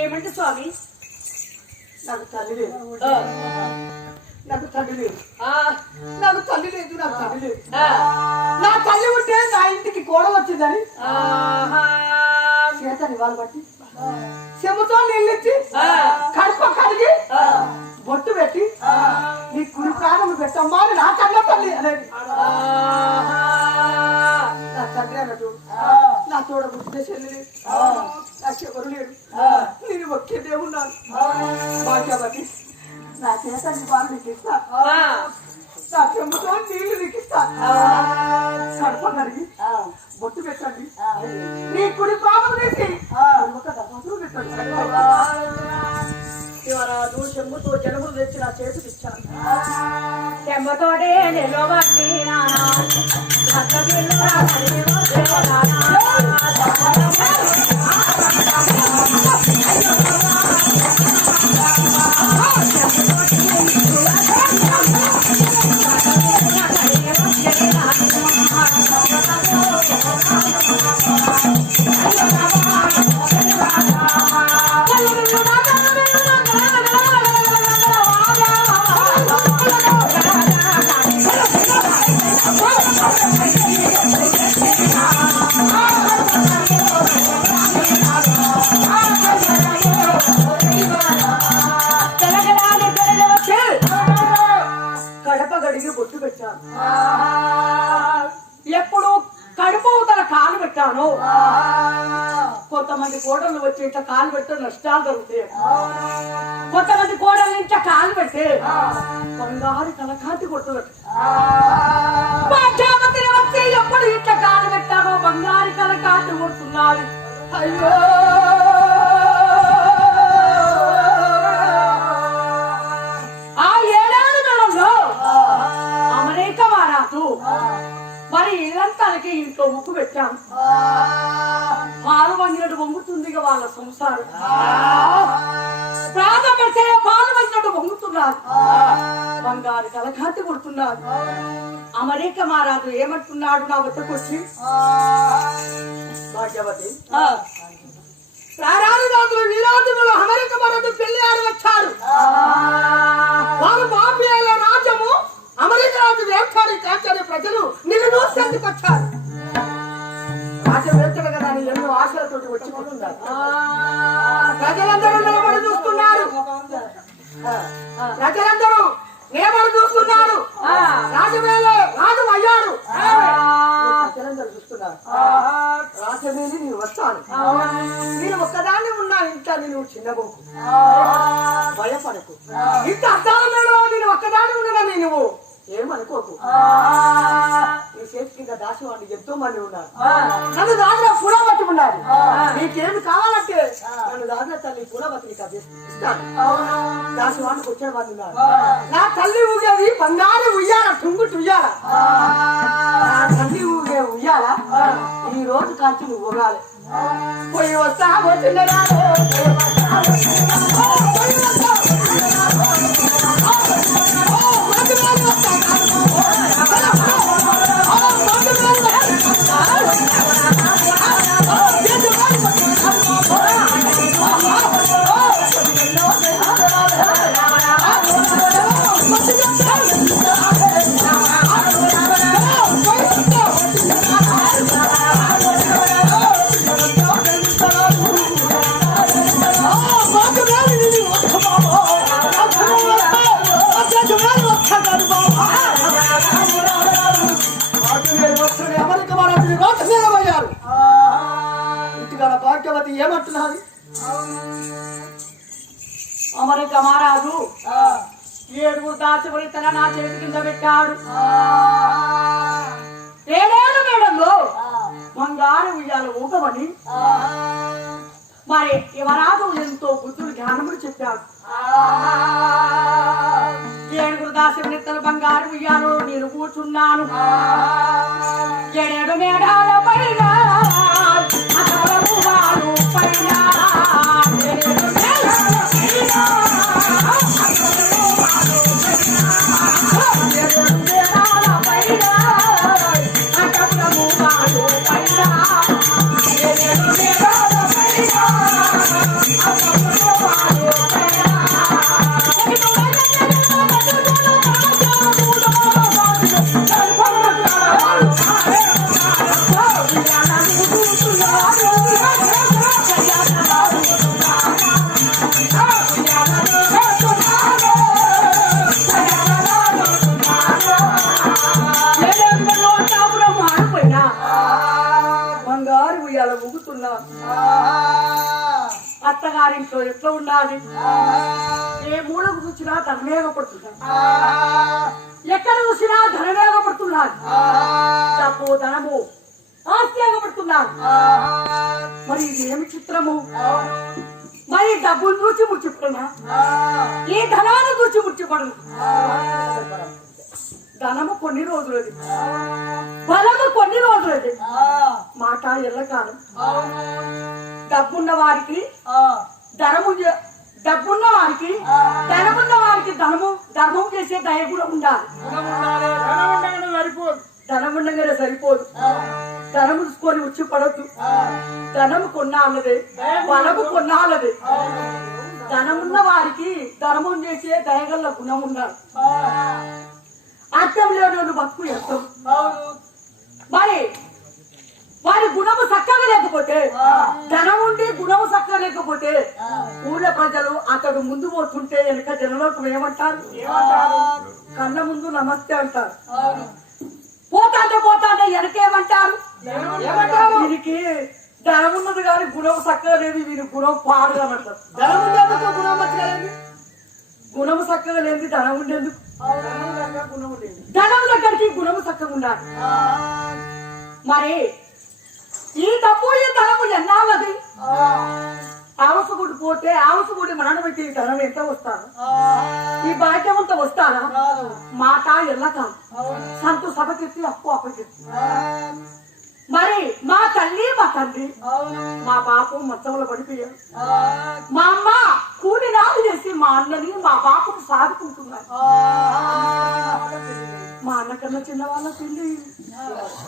ఏమంటే స్వామి నాకు తల్లి లేదు, నాకు తల్లి లేదు, నాకు తల్లి లేదు, నాకు తల్లి లేదు. నా తల్లి ఉంటే నా ఇంటికి కోడలు వచ్చిందని చేతని వాళ్ళు బట్టి చెముతో నీళ్ళిచ్చి కడుపు కడిగి బొట్టు పెట్టి నీ కుడి ప్రాణం పెట్టమ్మా అని నా కన్న తల్లి అనేది. నా తండ్రి అన్నట్టు నా తోడ బుద్ధి చెల్లి నాకెవరు లేడు, నేను ఒకే దేవున్నాను. భాగ్యవతి నా చేతని వాళ్ళు నీకు ఇస్తా, నా చెంబుతో నీళ్లు నీకు ఇస్తా. కడప కడిగి బొట్టు పెట్టండి, నీ కుడి ప్రాణం తీసి ఒక దర్వాజు పెట్టండి. శివరాజు చెంబుతో జనములు తెచ్చి నా చేతికి ఇచ్చాను. చెంబతోటే నిలబట్టి కడప గడిగి బొట్టు పెట్టాను. ఎప్పుడు కడుపు తన కాలు పెట్టాను, కొంతమంది కోడళ్ళు వచ్చి ఇట్లా కాలు పెడితే నష్టాలు జరుగుతాయి. కొంతమంది కోడళ్ళ నుంచి కాలు పెట్టి బంగారు కలకాంతి కొట్టుబెట్టు. వచ్చి ఎప్పుడు ఇట్లా కాలు పెట్టానో బంగారు కలకాంతి కొడుతున్నాడు. అయ్యో ఆ ఏడాది నెలలో అమెరికా వారాదు మరి ఇల్లంతానికి ఇంట్లో ముక్కు పెట్టాను. పాలు వంగినట్టు వంగుతుంది వాళ్ళ సంసారం. ప్రాణం పెడితే పాలు వంగినట్టు వంగుతున్నారు, బంగారు కలకాంతి కొడుతున్నారు. అమెరికా మారాదు ఏమంటున్నాడు నా వద్దకు వచ్చి, భాగ్యవతి ప్రారాధులు వీరాధులు అమెరికా మారాదు పెళ్లి ఆడి వచ్చారు. వారు బాంబేలో రాజ్యము అమెరికా రాజు వేస్తాడు కాచారి ప్రజలు నిన్ను చూసేందుకు వచ్చారు. రాజ్యం వేస్తాడు కదా అని ఎన్నో ఆశలతోటి వచ్చిపోతున్నారు. ప్రజలందరూ నిలబడి చూస్తున్నారు, ప్రజలందరూ నిలబడి చూస్తున్నారు. రాజమేలే రాజు అయ్యాడు, ప్రజలందరూ చూస్తున్నారు. రాజమేలి నేను వస్తాను, నేను ఒక్కదాన్ని ఉన్నా ఇంట్లో నేను చిన్నబోకు, భయపడకు. ఇంత అర్థాలలో నేను ఒక్కదాన్ని ఉన్నా నువ్వు ఏమనుకోకు. నీ చేతి కింద దాచివాడిని ఎంతో మంది ఉన్నారు, నన్ను దాచిన పూలవతి ఉన్నారు. నీకేమి కావాలంటే నన్ను దాచిన తల్లి పూలవతి నీకు ఇస్తాను. దాచివాడికి వచ్చే వాళ్ళు ఉన్నారు. నా తల్లి ఊగేది బంగారు ఉయ్యాల, టుంగుటి ఉయ్యాల. నా తల్లి ఊగే ఉయ్యాల ఈ రోజు కాల్చి నువ్వు ఊగాలి. పోయి వస్తా వచ్చిందా ఇంటికాడ భాగ్యవతి ఏమంటున్నది? అమెరికా మహారాజు 7 దాచిపడి తన నా చేతి కింద పెట్టాడు. 7 మేడంలో బంగారు ఉయ్యాలు ఊగమని మరి యువరాజు ఎంతో బుద్ధులు జ్ఞానములు చెప్పాడు. 7 దాచిపడి బంగారు ఉయ్యాలు నేను కూర్చున్నాను. 7 మేడాల పైన పైన అత్తగారింట్లో ఎట్లా ఉండాలి? ఏ మూలకు చూసినా ధనవేగపడుతున్నా, ఎక్కడ చూసినా ధనవేగపడుతున్నారు. డబ్బు ధనము ఆస్తి ఏగపడుతున్నారు. మరి ఇదేమి చిత్రము? మరి డబ్బును చూసి ముచ్చిపోయినా ఈ ధనాన్ని చూసి ముచ్చిపడను. ధనము కొన్ని రోజులది, బలము కొన్ని రోజులది. మాట ఎల్లకాలం. డబ్బున్న వారికి ధనము, డబ్బున్న వారికి ధనమున్న వారికి ధనము ధర్మం చేసే దయ కూడా ఉండాలి. ధనముండగానే సరిపోదు. ధనము చూసుకొని వచ్చి పడద్దు. ధనము కొన్నాళ్ళదే, బలము కొన్నాళ్ళదే. ధనమున్న వారికి ధర్మం చేసే దయగల్ల గుణం ఉండాలి. అర్థం లేని బతుకు ఎత్తం. మరి వారి గుణము చక్కగా లేకపోతే, ధనం ఉండి గుణము చక్కగా లేకపోతే ఊళ్ళో ప్రజలు అతడు ముందు పోతుంటే వెనక జనంలోకి ఏమంటారు? కళ్ళ ముందు నమస్తే అంటారు. పోతాంటే వెనకేమంటారు? వీరికి ధనం ఉన్నది కానీ గుణం చక్కగా లేదు, వీరి గుణం పాడుగా అంటారు. ధనం ఉండేందుకు గుణం వచ్చలేదు, గుణము చక్కగా లేదు ధనం ఉండేందుకు. ధనం దగ్గరికి గుణము చక్కగా ఉండాలి. మరి ఈ డబ్బు ఈ ధనము ఎన్నాళ్ళది? ఆవసగుడి పోతే ఆవసగుడి మరణ పెట్టి ధనం ఎంత వస్తాను? ఈ భాగ్యం అంతా వస్తానా? మాట ఎల్లకాలం. సంతు సభకెత్తి అప్పు అప్పకెత్తి. మరి మా తల్లి మా తండ్రి మా బాపు మొత్తంలో పడిపోయారు. మా అమ్మ కూలి నాలు చేసి మా అన్నని మా బాపుని సాదుకుంటున్నారు. మా అన్న కన్నా చిన్న వాళ్ళ పెళ్లి,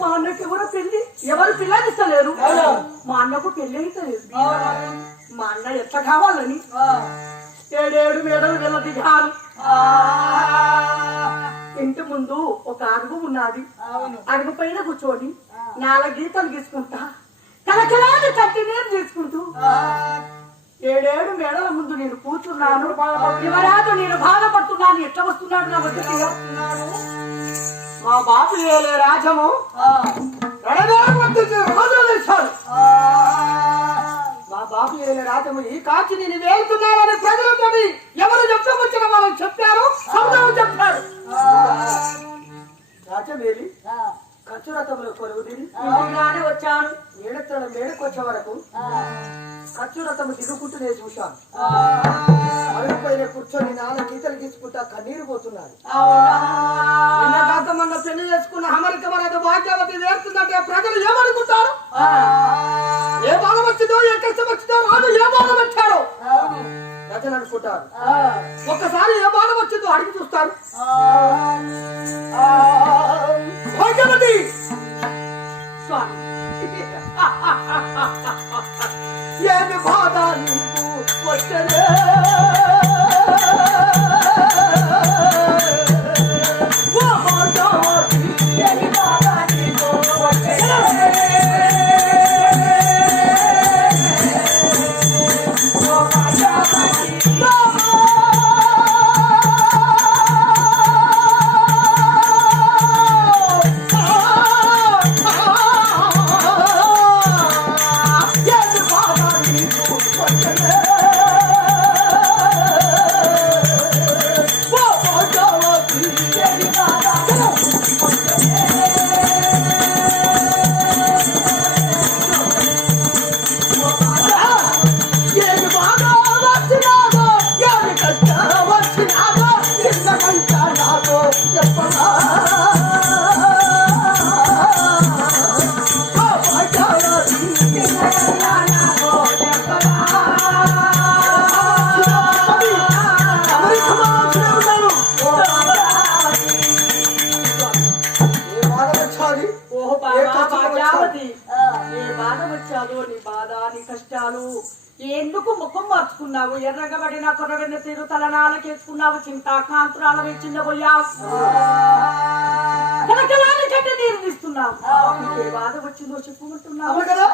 మా అన్నకి ఎవరు పెళ్లి, ఎవరు పిల్లనిస్తలేరు. మా అన్నకు పెళ్లి అయితే లేదు. మా అన్న ఎట్లా కావాలని 7 మేడలు వెళ్ళ దిగారు. ఇంటి ముందు ఒక అడుగు ఉన్నది. అడుగు పైన కూర్చొని 4 గీతలు గీసుకుంటా కలకలాన్ని కట్టి నీరు తీసుకుంటూ 7 మేడల ముందు నేను కూర్చున్నాను. యువరాజు నేను బాధపడుతున్నాను. ఎట్లా వస్తున్నాడు నా వద్దకి? మా బాబు ఏలే రాజము మా బాబు ఏలే రాజము ఈ కాచి నేను వేలుతున్నానని ప్రజలతో ఎవరు చెప్తామొచ్చిన వాళ్ళని చెప్పారు, సముదాయం చెప్పారు. రాజమేలి ఖర్చురథంలో కొలువుదిరి ఇంటిగానే వచ్చాను. మేడకు వచ్చే వరకు ఖర్చురథము తిరుగుకుంటూ నేను చూశాను. అడుగుపైన కూర్చొని 4 గీతలు గీసుకుంటా కన్నీరు పోతున్నారు. నిన్న పెళ్లి చేసుకున్న అమెరికా మన భాగ్యవతి వేరుతుందంటే ప్రజలు ఏమనుకుంటారు? ఏ భాగం వచ్చిందో, ఏ కష్టం వచ్చిందో, రాజు ఏ భాగం వచ్చాడో ప్రజలు అనుకుంటారు. ఒక్కసారి ఏ భాగం వచ్చిందో అడిగి చూస్తారు. భాగ్యవతి స్వామి ఏమి బాధ నీకు వచ్చలే? ఎందుకు ముఖం మార్చుకున్నావు? ఎర్రగబడిన కొర్రవెన్న తీరు తలనాలకేసుకున్నావు. చింతాకాంతురాల చిన్నబోయావు. కలకలాన్ని కట్టి నీరు తీస్తున్నావు. ఏ బాధ వచ్చిందో చెప్పుకుంటున్నావు కదా.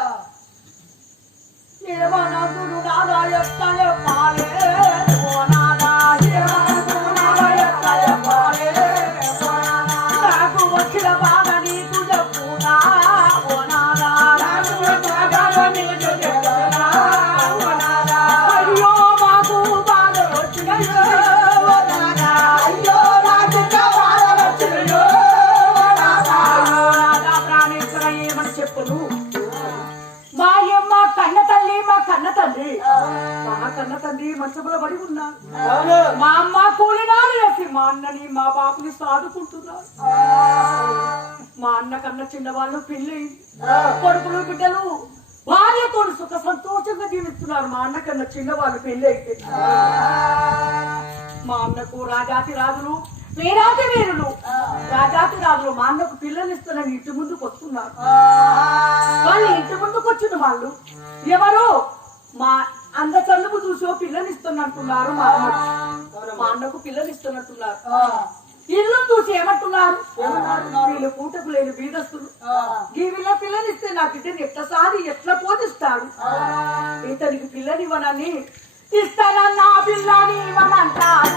ఏమనగురు నాదా ఎత్తయ పాలే ఓ నాదా, ఏమనగురు నాదా ఎత్తయ పాలే నాకు వచ్చిన బాధ నీకు చెప్పునా ఓ నాదా, నాకు వచ్చిన బాధ నీకు చెప్పునా ఓ నాదా. స్వామి మా కన్న తండ్రి మంచంలో పడి ఉన్నా మా అమ్మ కూలినాలు వేసి మా అన్నని మా బాపుని సాదుకుంటున్నారు మా అన్న కన్నా చిన్నవాళ్ళు పెళ్ళి కొడుకులు బిడ్డలు భార్యతో సుఖ సంతోషంగా జీవిస్తున్నారు మా అన్న కన్నా చిన్నవాళ్ళు పెళ్లి అయితే మా అన్నకు రాజాతి రాజులు వీరాతి వీరులు రాజాతి రాజులు మా అన్నకు పిల్లలు ఇస్తారని ఇంటి ముందుకు వస్తున్నారు వాళ్ళు ఇంటి ముందుకు వచ్చిన వాళ్ళు ఎవరో మా అంద చల్లుకు చూసో పిల్లలు ఇస్తున్నట్టున్నారు మా అన్నకు పిల్లలు ఇస్తున్నట్టున్నారు ఇల్లు చూసి ఏమంటున్నారు వీళ్ళు పూటకు లేని బీదస్తులు ఈ వీళ్ళ పిల్లలు ఇస్తే నా బిడ్డని ఎట్లా సారి ఎట్లా పోషిస్తాడు ఇతనికి పిల్లనివ్వనని ఇస్తానన్నా పిల్లని ఇవ్వనంటారు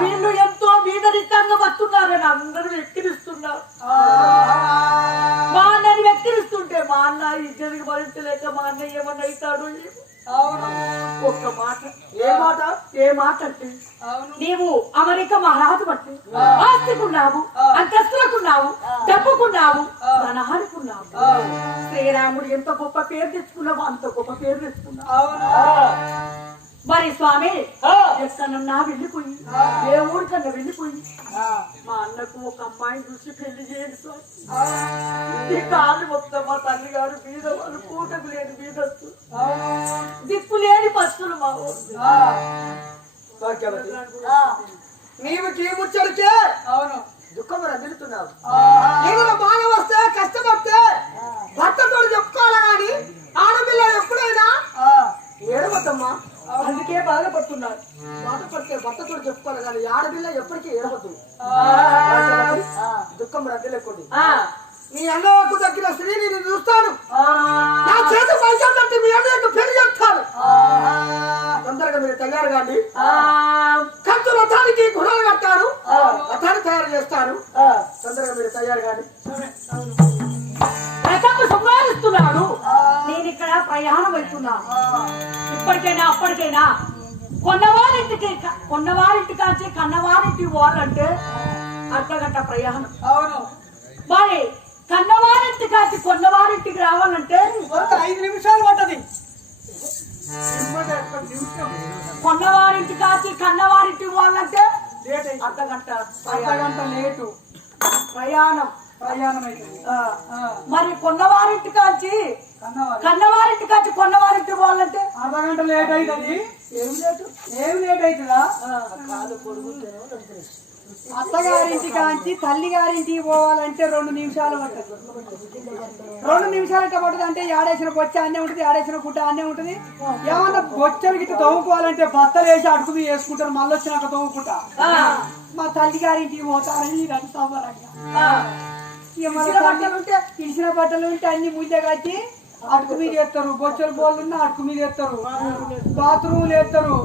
వీళ్ళు ఎంతో బీదరికంగా వస్తున్నారని అందరూ వెక్కిరిస్తున్నారు మా అన్నని వెక్కిరిస్తుంటే మా అన్న ఇద్దరికి భరించలేక మా అన్న ఏమన్నా అవుతాడు ఒక్క మాట ఏ మాట అంటే నీవు అమెరికా మహారాజు బట్టి ఆస్తికున్నావు అంతస్తులకున్నావు డబ్బుకున్నావు ధనానుకున్నావు శ్రీరాముడు ఎంత గొప్ప పేరు తెచ్చుకున్నావు అంత గొప్ప పేరు తెచ్చుకున్నావు మరి స్వామి ఎక్కడన్నా వెళ్ళిపోయి ఏ ఊరికన్నా వెళ్ళిపోయి మా అన్నకు ఒక అమ్మాయిని చూసి పెళ్లి చేయండి స్వామి కాళ్ళు మొత్తం మా తల్లి గారు బీద వాళ్ళు పూటకు లేని బీదస్తు దిక్కు లేని పస్తులు మా నీవు జీవుచ్చడికే అవును దుఃఖం రగులుతున్నావు నీవు బాధ వస్తే కష్టపడితే భర్తతో చెప్పుకోవాలి కానీ ఆడపిల్ల ఎప్పుడైనా ఏడవద్దమ్మా అందుకే బాధపడుతున్నారు బాధపడితే భర్తతో చెప్పుకోవాలి కానీ ఆడపిల్ల ఎప్పటికీ ఏడవద్దు దుఃఖం రద్దలేకండి నీ అన్నకు దగ్గర స్త్రీని నేను చూస్తాను నా చేతి పైసలు మీ అన్నయ్యకు పెళ్లి చెప్తాను తొందరగా మీరు తయారు కాండి కంచు రథానికి గుణాలు కట్టాను రథాన్ని తయారు చేస్తాను తొందరగా మీరు తయారు కాండి సంపాదిస్తున్నాడు నేను ఇక్కడ ప్రయాణం అవుతున్నాను ఇప్పటికైనా అప్పటికైనా కొన్నవారింటి కాల్చి కన్నవారింటి పోవాలంటే అర్ధగంట ప్రయాణం అవును మరి కన్నవారింటి కాల్చి కొన్నవారింటికి రావాలంటే 5 నిమిషాలు పట్టది కొన్నవారింటి కాల్చి కన్నవారింటికి పోవాలంటే అర్ధగంట లేటు ప్రయాణం మరి కొన్నవారింటి కాల్చి కన్నవారింటి కాల్చి కొన్నవారింటి పోవాలంటే అర్ధగంట లేట్ అవుతుంది ఏం లేట్ అవుతుందా అత్తగారింటి కాంచి తల్లి గారింటికి పోవాలంటే 2 నిమిషాలు పడుతుంది 2 నిమిషాలు ఎట్లా పడుతుంది అంటే ఆడేసిన బొచ్చ అన్నే ఉంటుంది ఆడేసిన గుడ్డ అన్నే ఉంటుంది ఏమన్నా బొచ్చలు గిట్ట తవ్వుకోవాలంటే బత్తలు వేసి అడుగుతూ వేసుకుంటారు మళ్ళీ వచ్చినాక తవ్వుకుంటా మా తల్లి గారింటికి పోతారని రెండు సంవత్సరంగా ఇసిన బట్టలు ఉంటే అన్ని ముద్ద కట్టి అడుగు మీద వేస్తారు బొచ్చల బోళ్ళు ఉన్న అడుగు మీద వేస్తారు బాత్రూమ్లు వేస్తారు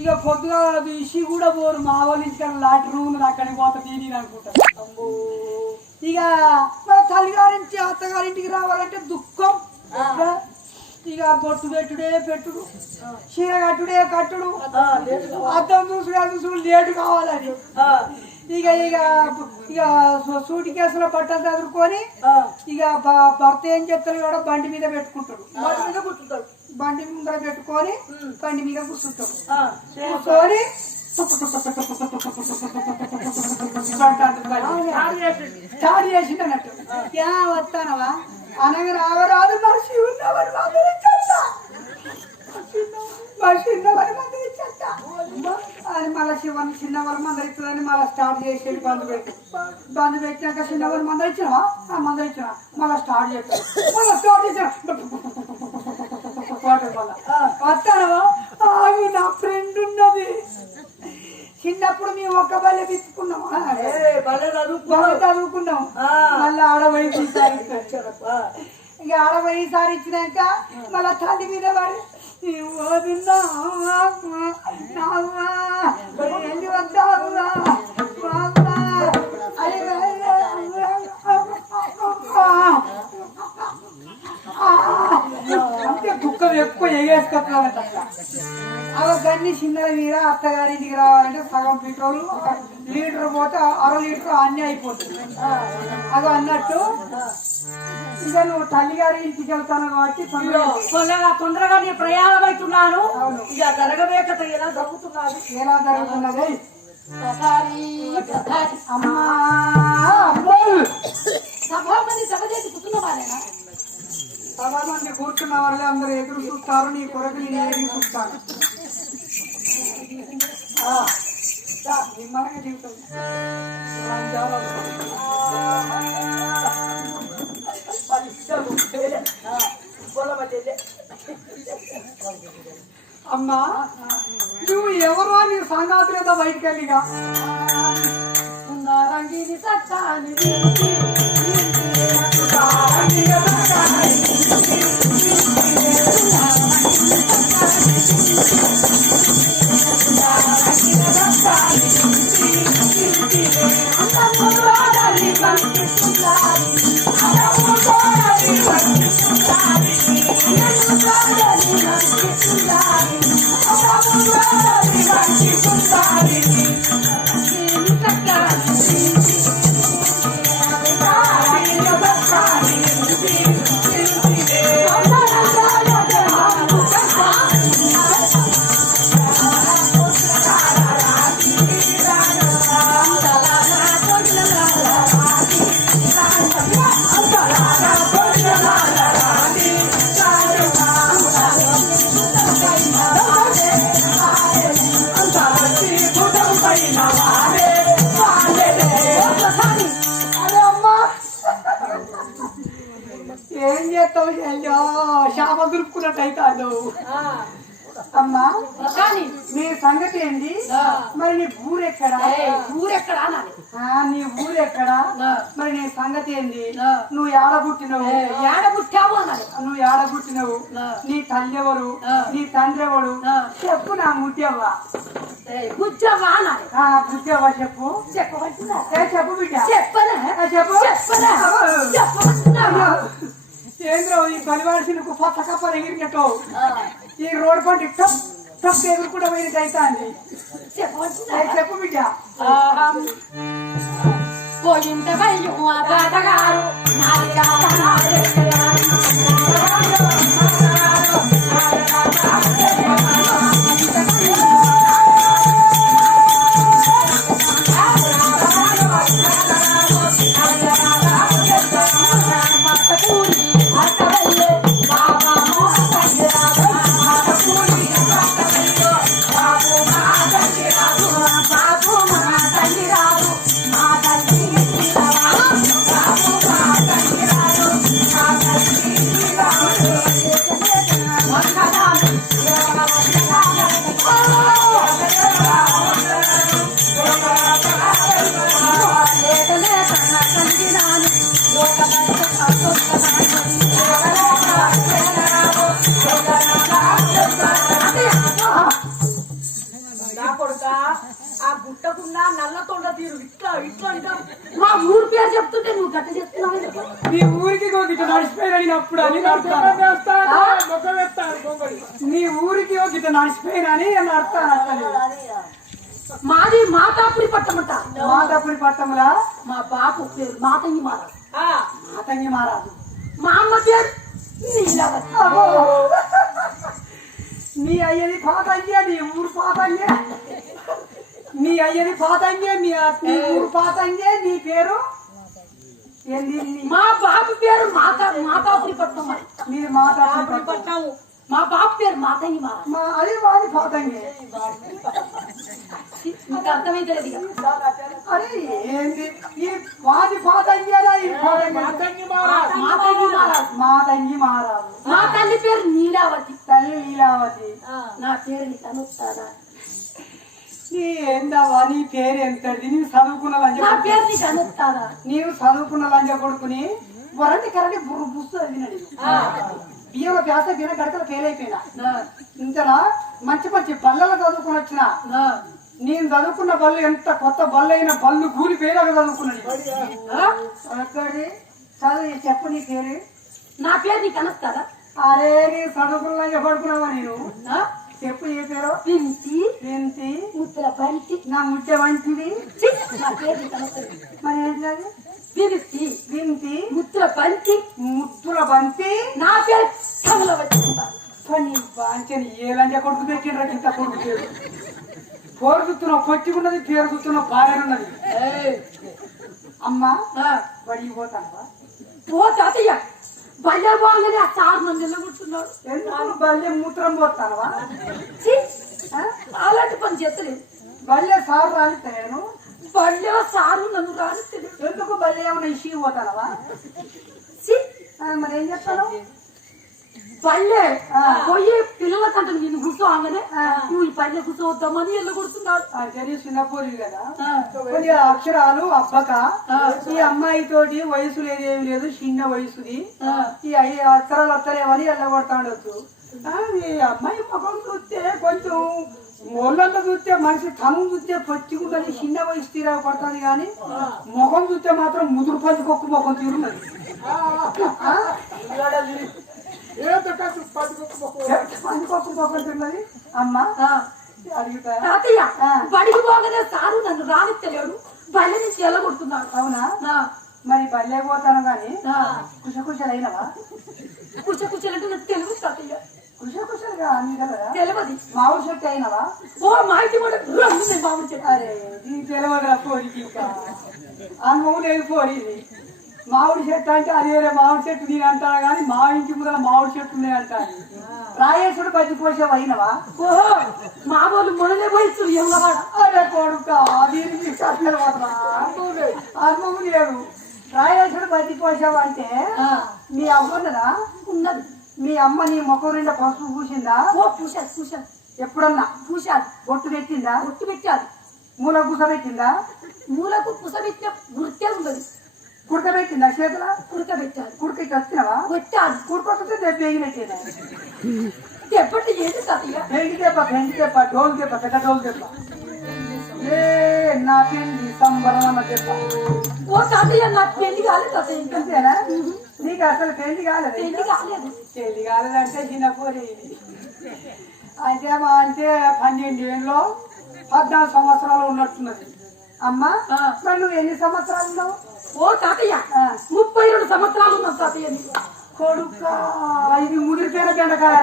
ఇక పొద్దుగా ఇసి కూడా పోరు మా వాళ్ళ ఇంటికన్నా లాంటి రూమ్ అక్కడికి పోతా తీని అనుకుంటారు ఇక మన తల్లిగారించి అత్తగారింటికి రావాలంటే దుఃఖం ఇక బొట్టు పెట్టుడు చీర కట్టుడు అద్దం చూసుడు లేటు కావాలని ఇక ఇక ఇక సూటి కేసులో బట్టలు చదువుకొని ఇక భర్త ఏం చెప్తారు కూడా బండి మీద పెట్టుకుంటాడు బండి ముందర పెట్టుకొని బండి మీద కూర్చుంటాడు కూర్చొని స్టార్ట్ చేసిండు అన్నట్టు వస్తానవా అనగా రావరాదు మా శివున్నవని మందరిచ్చేస్తా అది మళ్ళీ శివన్ చిన్నవాళ్ళు మందరిస్తుందని మళ్ళీ స్టార్ట్ చేసేది బంద్ పెట్టినాక చిన్నవాళ్ళు మందరిచ్చినవా మందరిచ్చినా మళ్ళీ స్టార్ట్ చేస్తాను మళ్ళీ స్టార్ట్ చేసిన వస్తానవా ఆగు నా ఫ్రెండ్ ఉన్నది చిన్నప్పుడు మేము ఒక్క బల్లె పిచ్చుకున్నాం భలే బాగా చదువుకున్నాం మళ్ళీ ఆడబోయి ఇక ఆడబోయి సారి ఇచ్చినాక మళ్ళా తల్లి మీద పడి వెళ్ళి వద్దావురా అంటే కుక్కలు ఎక్కువ ఎగేసుకుంటున్నామంట అవన్నీ చిన్నల మీద అత్తగారింటికి రావాలంటే సగం పెట్రోల్ లీటర్ పోతే అర లీటర్ అన్నీ అయిపోతుంది అది అన్నట్టు ఇక నువ్వు తల్లి గారి ఇంటికి వెళ్తాను కాబట్టి తొందరగా నేను ప్రయాణం అవుతున్నాను ఇక జరగబేకత ఎలా జరుగుతున్నది ఎలా జరుగుతున్నది అమ్మా సభాపతి సభ చేసి కూర్చున్నవారేనా సభ మంది కూర్చున్న వాళ్ళే అందరూ ఎదురు చూస్తారు నీ కొరకు నేను ఎదురు చూస్తాను నిమ్మలంగా జీవితం అమ్మా నువ్వు ఎవరో నీ సంగాతులతో బయటికి వెళ్ళిగా రంగిని సత్తాని ఏం చేస్తావు శాప దురుపుకున్నట్టు అవుతాడు అమ్మా నీ సంగతి ఏంటి మరి నీ ఊరెక్కడా ఊరెక్కడా నీ ఊరెక్కడా మరి నీ సంగతి ఏంటి నువ్వు ఏడబుట్టినవు ఏడబుట్టావు అన్నది నువ్వు ఏడబుట్టినవు నీ తల్లి ఎవరు నీ తండ్రి ఎవరు చెప్పు నా ముద్యవ్వ బుజ్జవ్వా అన్నది బుద్ధివ్వ చెప్పు చెప్పవచ్చునా చెప్పు బిడ్డ చెప్పనా చెప్పు చెప్పనా చెప్పవచ్చునా ఏంద్రో ఈ పరివార్షిలకు కొత్త కప్పలు ఎగిరినట్టు ఈ రోడ్ పంట టప్ టప్ ఎగురుకుండా పోయినట్టు అవుతాంది చెప్పు బిడ్డ పోయింట వయ్యు ఆ తాతగారు ఆ గుట్టకున్నా నల్ల తొండ తీరు ఇట్లా ఇట్లా అంటాం మా ఊరు పేరు చెప్తుంటే నువ్వు గట్ట చెప్తున్నావు నీ ఊరికి గిట్ట నడిచిపోయిన అప్పుడు అని నీ ఊరికి గిట్ట నడిచిపోయినని అని అర్థం మాది మాతాపురి పట్టమంట మాతాపురి పట్టములా మా బాపు పేరు మాతంగి మారాదు మాతంగి మారాదు మా అమ్మ పేరు నీలావతి నీ అయ్యది పాతంగే నీ ఊరు పాతంగే నీ అయ్యది పాతంగే నీ ఊరు పాతంగే నీ పేరు మా బాబు పేరు మాతాపురి పట్నం మరి మీరు మాతాపురి పట్నం మా బాబు పేరు మాతంగి మారాదు అది వాది పాతంగే నీకు అర్థమైతే అరే ఏంటి ఈ వాది పాతంగేలా ఈ మాతంగి మారాదు మాతంగి మారాదు మా తల్లి పేరు నీలావతి తల్లి లీలావతి నా పేరు నీకు అనుస్తానా నీ ఏందవ్వా నీ పేరు ఎంతది? నీవు చదువుకున్న లంజ నా పేరు నీకు అనుస్తారా? నీవు చదువుకున్న లంజ కొడుకుని వరండి కరెంట్ బుస్సు చదివినాడు. బియ్యంలో ప్యాస బియ్యం గడకలు ఫెయిల్ అయిపోయినా. ఇంతనా మంచి మంచి బల్లలు చదువుకుని వచ్చిన. నేను చదువుకున్న బళ్ళు ఎంత కొత్త బళ్ళు అయినా బళ్ళు కూలిపోయేలాగా చదువుకున్నాడు. అక్కడి చదువు చెప్పు నీ పేరు. నా పేరు నీకు అనుస్తారా? అరే నీ చదువుకున్న లంజ కొడుకున్నావా నేను? చెప్పు ఏ పేరు? వింతి ఏంటి? ముద్ర బంతి. నా ముద్ద వంటిది. నా పేరు నీకు అనుస్తుంది. మరి ఏంటది? వింతి వింతి ముద్ర బంతి. ముద్దుల బంతి. నా పేరు కమల వచ్చింటారు. పని బాంచని ఏ లంజ కొడుకు పెట్టిండ్రా ఇంత కొడుకు పేరు? పోరు చూస్తున్నావు పొచ్చికున్నది, పేరు చూస్తున్నావు భార్యనున్నది. అమ్మా బడికి పోతాను. ఓ తాతయ్య బల్లె బాగానే ఆ సార్ నన్ను నిలబడుతున్నాడు. ఎందుకు బల్లె మూత్రం పోతానవా? అలాంటి పని చేస్తలేదు. బల్లె సారు రాలిస్తాను. బల్లె సారు నన్ను రానిస్తలేదు. ఎందుకు బల్లె ఏమన్నా ఇష్యూ పోతానవా? మరి ఏం చెప్తాను? పల్లె పోయి పిల్లల కంటే నేను కూర్చోగానే నువ్వు ఈ పల్లె కూర్చోవద్దామని వెళ్ళగొడుతున్నాడు. అంటే చిన్నపోరి కదా, కొన్ని అక్షరాలు అబ్బక. ఈ అమ్మాయి తోటి వయసు లేదేమి లేదు, చిన్న వయసుది. ఈ అక్షరాలు వస్తలేమని వెళ్ళగొడతాడచ్చు. ఈ అమ్మాయి ముఖం చూస్తే కొంచెం ఒళ్ళంతా చూస్తే మనిషి తను చూస్తే పచ్చిగుంటది, చిన్న వయసు తీరా పడుతుంది. కానీ ముఖం చూస్తే మాత్రం ముదురు పది కొక్కు ముఖం తీరున్నది. అమ్మా అడుగుతా తాతయ్య బడికి పోగానే సారు నన్ను రానిత్తలేడు. బల్లె నుంచి వెళ్ళగొడుతున్నాడు. అవునా? మరి బల్లె పోతాను గాని కుశకుశలు అయినవా? కుచ్చకుచ్చలంటే నాకు తెలుగు తాతయ్య. కుశకుశలుగా అన్ని కదా తెలియదు. మామిడి చెట్టు అయినవా? ఓ మా ఇంటి కూడా మామిడి చెట్టు. అరే నీకు తెలియదురా పోరికి. ఇంకా అనుభవం లేదు పోరీది. మామిడి చెట్టు అంటే అది వేరే మామిడి చెట్టు నేను అంటాను కానీ మా ఇంటి ముందర మామిడి చెట్టు ఉన్నాయి అంటాను. రాయేశ్వరుడు బతి పోసేవి అయినవా? ఓహో మా వాళ్ళు మొదలే పోయిస్తు ఎవరవాడ. అదే కొడుక దీనికి అనుభవం లేదు. రాయేశ్వరుడు బతి పోసావు అంటే మీ అమ్మ ఉన్నదా? ఉన్నది. మీ అమ్మ నీ ముఖం నిండా పసుపు పూసిందా? ఓ పూశాది పూశాది. ఎప్పుడన్నా పూశాది. బొట్టు పెట్టిందా? బొట్టు పెట్టాది. మూల గుస పెట్టిందా? మూలకు కుస పెట్టిన గుర్తే ఉండదు. కుడక పెట్టిందా? చేతుల కుడక పెట్టాలి. కుడకకి వచ్చినవా? పెట్టాలి. కుడకొస్తే దెబ్బ పెట్టిందా? ఎప్పటి ఏది తాతయ్య? పెండి దెబ్బ డోలు దెబ్బ పెద్ద డోలు దెబ్బ. ఏ నా పెండి సంబరం అన్న దెబ్బ. ఓ తాతయ్య నాకు పెళ్లి కాలేదు తాతయ్య. అంతేనా? నీకు అసలు పెళ్లి కాలేదు? పెళ్లి కాలేదు. పెళ్లి కాలేదంటే చిన్నపోరి. అంటే మా అంటే 12 ఏళ్ళలో 14 సంవత్సరాలు ఉన్నట్టున్నది. అమ్మా మరి నువ్వు ఎన్ని సంవత్సరాలు ఉన్నావు? ఓ తాతయ్య 32 సంవత్సరాలు ఉన్నాం తాతయ్య. కొడుక ఇది ముదిరిపోయిన బెండకాయ.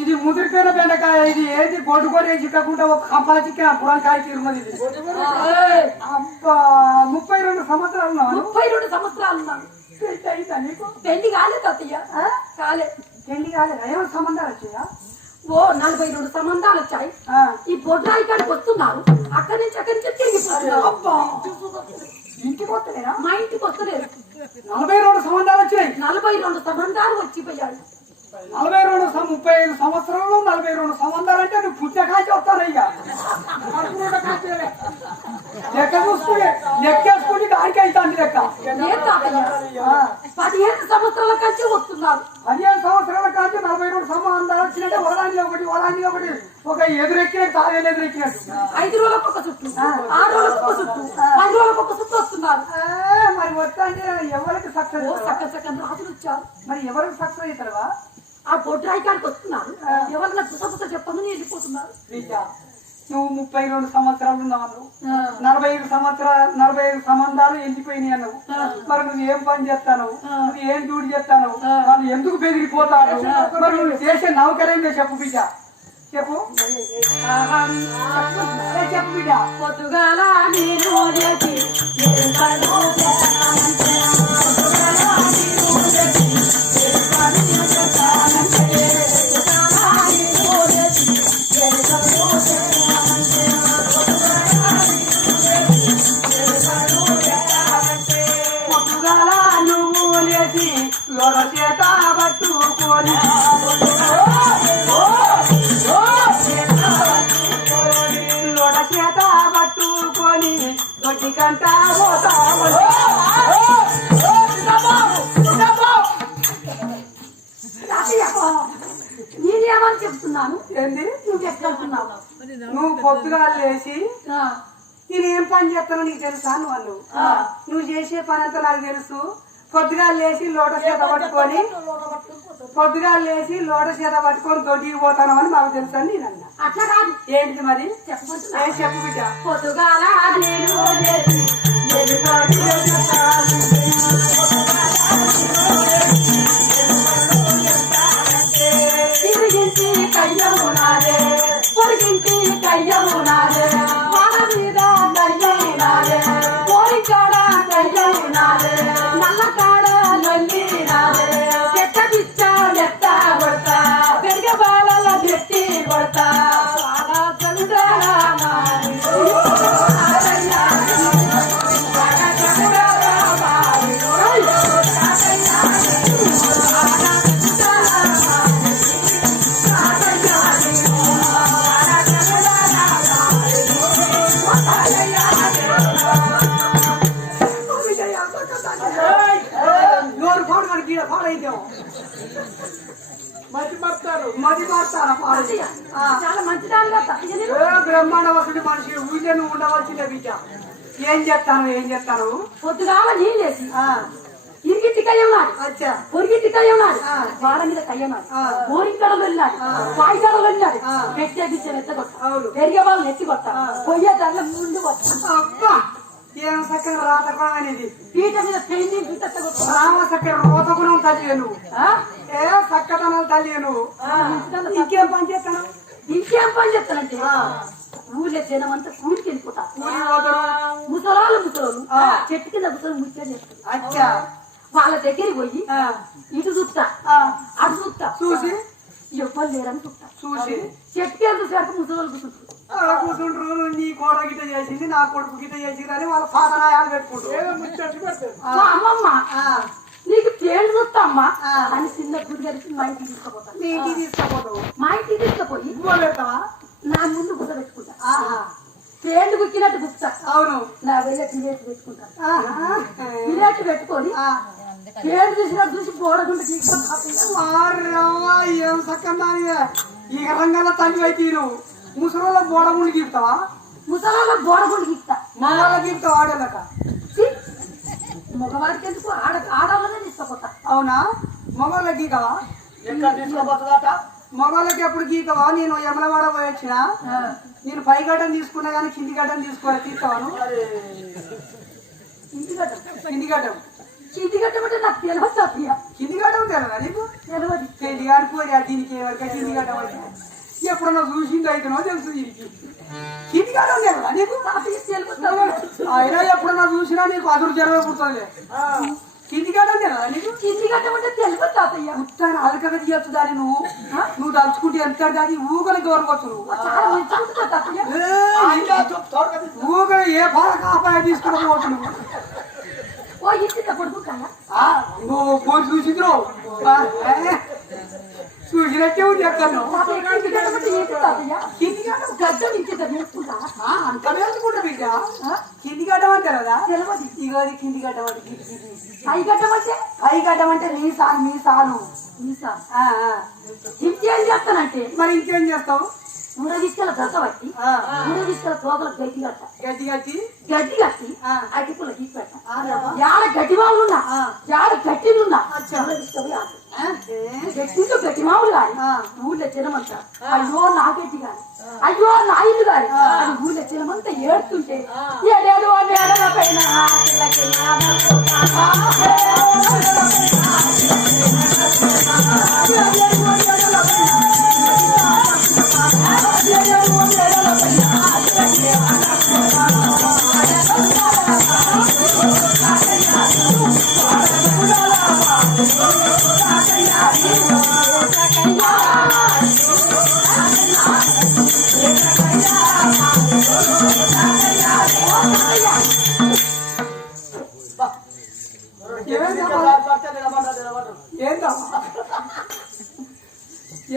ఇది ముదిరిపోయిన బెండకాయ. ఇది ఏంటి గొడ్డుగొర్రె చిక్కకుండా ఒక కంపల చిక్కిన పురంకాయ తీరున్నది. ఇది అబ్బా 32 సంవత్సరాలు ఉన్నావు? 32 సంవత్సరాలు ఉన్నాను. పెళ్లి అయిందా నీకు? పెళ్లి కాలేదు తాతయ్య. కాలే. పెళ్లి కాలేదా? ఏమైనా సంబంధాలు వచ్చాయా? ఓ 42 సంబంధాలు వచ్చాయి. ఈ బొడ్రాయి కాడికి వస్తున్నారు. అక్కడి నుంచి తిరిగిపోతున్నారు. అబ్బా ఇంటికి వస్తలేరా? మా ఇంటికి వస్తలేదు. 42 సంబంధాలు వచ్చినాయి. 42 సంబంధాలు వచ్చిపోయాయి. 42 35 సంవత్సరంలో 42 సంబంధాలు అంటే నువ్వు పుట్టిన కాచి వస్తానయ్యా. లెక్క చూసుకుని లెక్కేసుకుని దానికి అవుతుంది లెక్క. 15 సంవత్సరాల కంటే వస్తున్నారు. 15 సంవత్సరాల కాంచి 42 సంబంధాలు వచ్చినట్టే వరాన్ని ఒకటి ఒక ఎదురెక్కినట్టు తాళేలు ఎదురెక్కినట్టు 5 రోజులకు ఒక చుట్టూ, 6 రోజులకు ఒక చుట్టూ, 10 రోజులకు ఒక చుట్టూ వస్తున్నారు. మరి వస్తా అంటే ఎవరికి సక్సెస్? చక్కని రాజులు వచ్చారు. మరి ఎవరికి సక్సెస్ అవుతారువా? ఆ బొడ్రాయి కాడికి వస్తున్నారు. ఎవరైనా పుసపుస చెప్పమని వెళ్ళిపోతున్నారు. నువ్వు 32 సంవత్సరాలు ఉన్నావు. 45 సంబంధాలు వెళ్ళిపోయినాయి అన్నావు. మరి నువ్వు ఏం పని చేస్తావు? నువ్వు ఏం డ్యూటీ చేస్తావు? వాళ్ళు ఎందుకు బెదిరిపోతారు? మరి నువ్వు చేసే నౌకరేందో చెప్పు బిడ్డ. చెప్పు చెప్పు బిడ్డ. పొద్దుగాల నేను చేత పట్టుకొని చేత పట్టుకొని దొడ్డి కంట పోతా నేనేమని చెప్తున్నాను ఏంది నువ్వు ఎక్కడున్నావు నువ్వు పొద్దుగా లేచి నేను ఏం పని చేస్తానో నీకు తెలుసా నువ్వు చేసే పని అంతా నాకు తెలుసు. పొద్దుగా లేచి లోట చేత పట్టుకొని దొడ్డికి పోతాను అని నాకు తెలుసు అని నేను అన్నా. అట్లా కాదు ఏంటి మరి చెప్పబడుతున్నా ఏం చెప్పు బిడ్డ. పొద్దుగాల తిరిగించి కయ్యము నాదే పొరిగించి కయ్యము నాదే వాడ మీద కయ్యము నాదే కోరి కాడ కయ్యము నాదే నల్ల కాడ నల్లి నాదే చెట్ట పిచ్చ మెత్త కొడతా పెరిగ బాల చెట్టి కొడతా బాగా చదువుతారా నోరు పాడు మనకి పాడైతాం మది మారుతారా పాడు. చాలా మంచిదానిగా బ్రహ్మాండ వసతి మనిషి ఊళ్ళో నువ్వు ఉండవలసిందే బిడ్డ. ఏం చెప్తాను పొద్దుగాల నీళ్ళు వేసి ఇరిగిట్టి కయ్యన్నాడు అచ్చా పొరిగిట్టి కయ్యన్నాడు వాడ మీద కయ్యన్నాడు ఊరికడలు వెళ్ళాడు వాయికడలు వెళ్ళాడు పెట్టే బిచ్చలు ఎత్తగొట్ట పెరిగే వాళ్ళు ఎత్తికొట్ట పొయ్యే ధరల ముందు అబ్బా ఏం చక్కగా రాతకం అనేది పీట మీద పెయింది పీటెత్తగొట్ట రామ చక్కగా రోతగుణం తల్లి నువ్వు ఏ చక్కదనాలు తల్లి నువ్వు ఇంకేం పని చేస్తాను ఇంకేం పని చెప్తానంటే ఊళ్ళో జనం అంతా కూలికి వెళ్ళిపోతా ఊరి పోతారు ముసలాళ్ళు చెట్టు కింద ముసలు ముచ్చని చేస్తారు అచ్చా వాళ్ళ దగ్గరికి పోయి ఇటు చూస్తా అటు చూస్తా చూసి ఎవ్వరు లేరని చూస్తా చూసి చెట్టుకి ఎంత సేపు ముసలు కూర్చుంటారు అలా కూర్చుంటారు. నీ కోడ గిట్ట చేసింది నా కొడుకు గిట్ట చేసింది అని వాళ్ళ పాదనాయాలు పెట్టుకుంటారు. మా అమ్మమ్మ నీకు పేరు చూస్తా అమ్మా అని చిన్న గుడి కలిసి మా ఇంటికి తీసుకుపోతాను. నీ ఇంటికి తీసుకుపోతావు మా ఇంటికి తీసుకుపోయి పువ్వు పెడతావా? నా ముందు గుడ్డ పెట్టుకుంటా పేర్లు గుక్కినట్టు గుప్తా అవును నా వెళ్ళే పిలేట్ పెట్టుకుంటా పిలేట్ పెట్టుకొని పేరు చూసినట్టు చూసి గోడగుంట ఏం చక్కగా ఈ రంగంలో తల్లి అయితే నువ్వు ముసలిలో బోడగుండి గీపుతావా? ముసలాళ్ళ గోడగుండి గీక్తా మగవాళ్ళ గీపుతావు ఆడేళ్ళక మగవాడికి ఎందుకు ఆడవాళ్ళనే తీసుకుపోతా. అవునా మగవాళ్ళ గీకవా? మగవాళ్ళకి ఎప్పుడు గీకవా? నేను యమలవాడ పోయి వచ్చిన నేను పై గడ్డం తీసుకున్నా కానీ కింది గడ్డం తీసుకోవాలి తీసుకోవాను. ఇంటి గడ్డం కింది గడ్డం కింది గడ్డం అంటే నాకు తెలియదు. కింది గడ్డం తెలియదా నీకు? తెలియదు కింది కాడిపోయా దీనికి ఎవరికా కింది గడ్డం అయితే ఎప్పుడన్నా చూసింది అయితేనో తెలుసు దీనికి. కింది గడ్డం తెలియదా నీకు? అయినా ఎప్పుడన్నా చూసినా నీకు అదురు జరగ పుడుతుంది. కింది గడ్డం తెలియదా నీకు? కింది గడ్డం అంటే తెలియదు తాతయ్య. ఉత్తాను అలకగ తీయచ్చు దాన్ని నువ్వు తలుచుకుంటే ఎంత దాన్ని ఊగని దూరకొచ్చు నువ్వు ఊగ ఏ బాధ కాపాయ తీసుకుని పోవచ్చు నువ్వు. ఓ ఇంటి పడుకు కదా నువ్వు పోయి చూసింది చూసినట్టే ఉంది ఎక్కడ గడ్డం ఇంటి నేర్చుకుంటా అంత వేసుకుంటా బిడ్డ. కింది గడ్డం అంటే కదా ఇగో కింది గడ్డం అంటే పై గడ్డం అంటే పై గడ్డం అంటే నీ సాలు ఇంకేం చేస్తానంటే మరి ఇంకేం చేస్తావు? ఊరగిస్తల దశ పట్టి ఊరగిస్తల తోకల గడ్డి కట్టి అగ్గిపుల్ల గీసి పెట్ట యాడ గడ్డి మామూలున్నా యాడ గట్టిలున్నా గట్టిలో గట్టి మామూలు గాని ఊళ్ళో జనమంతా అయ్యో నా గడ్డి గాని అయ్యో నా ఇల్లు గాని అది ఊళ్ళో జనమంతా ఏడుతుంటే ఏడేడు ఏడల పైన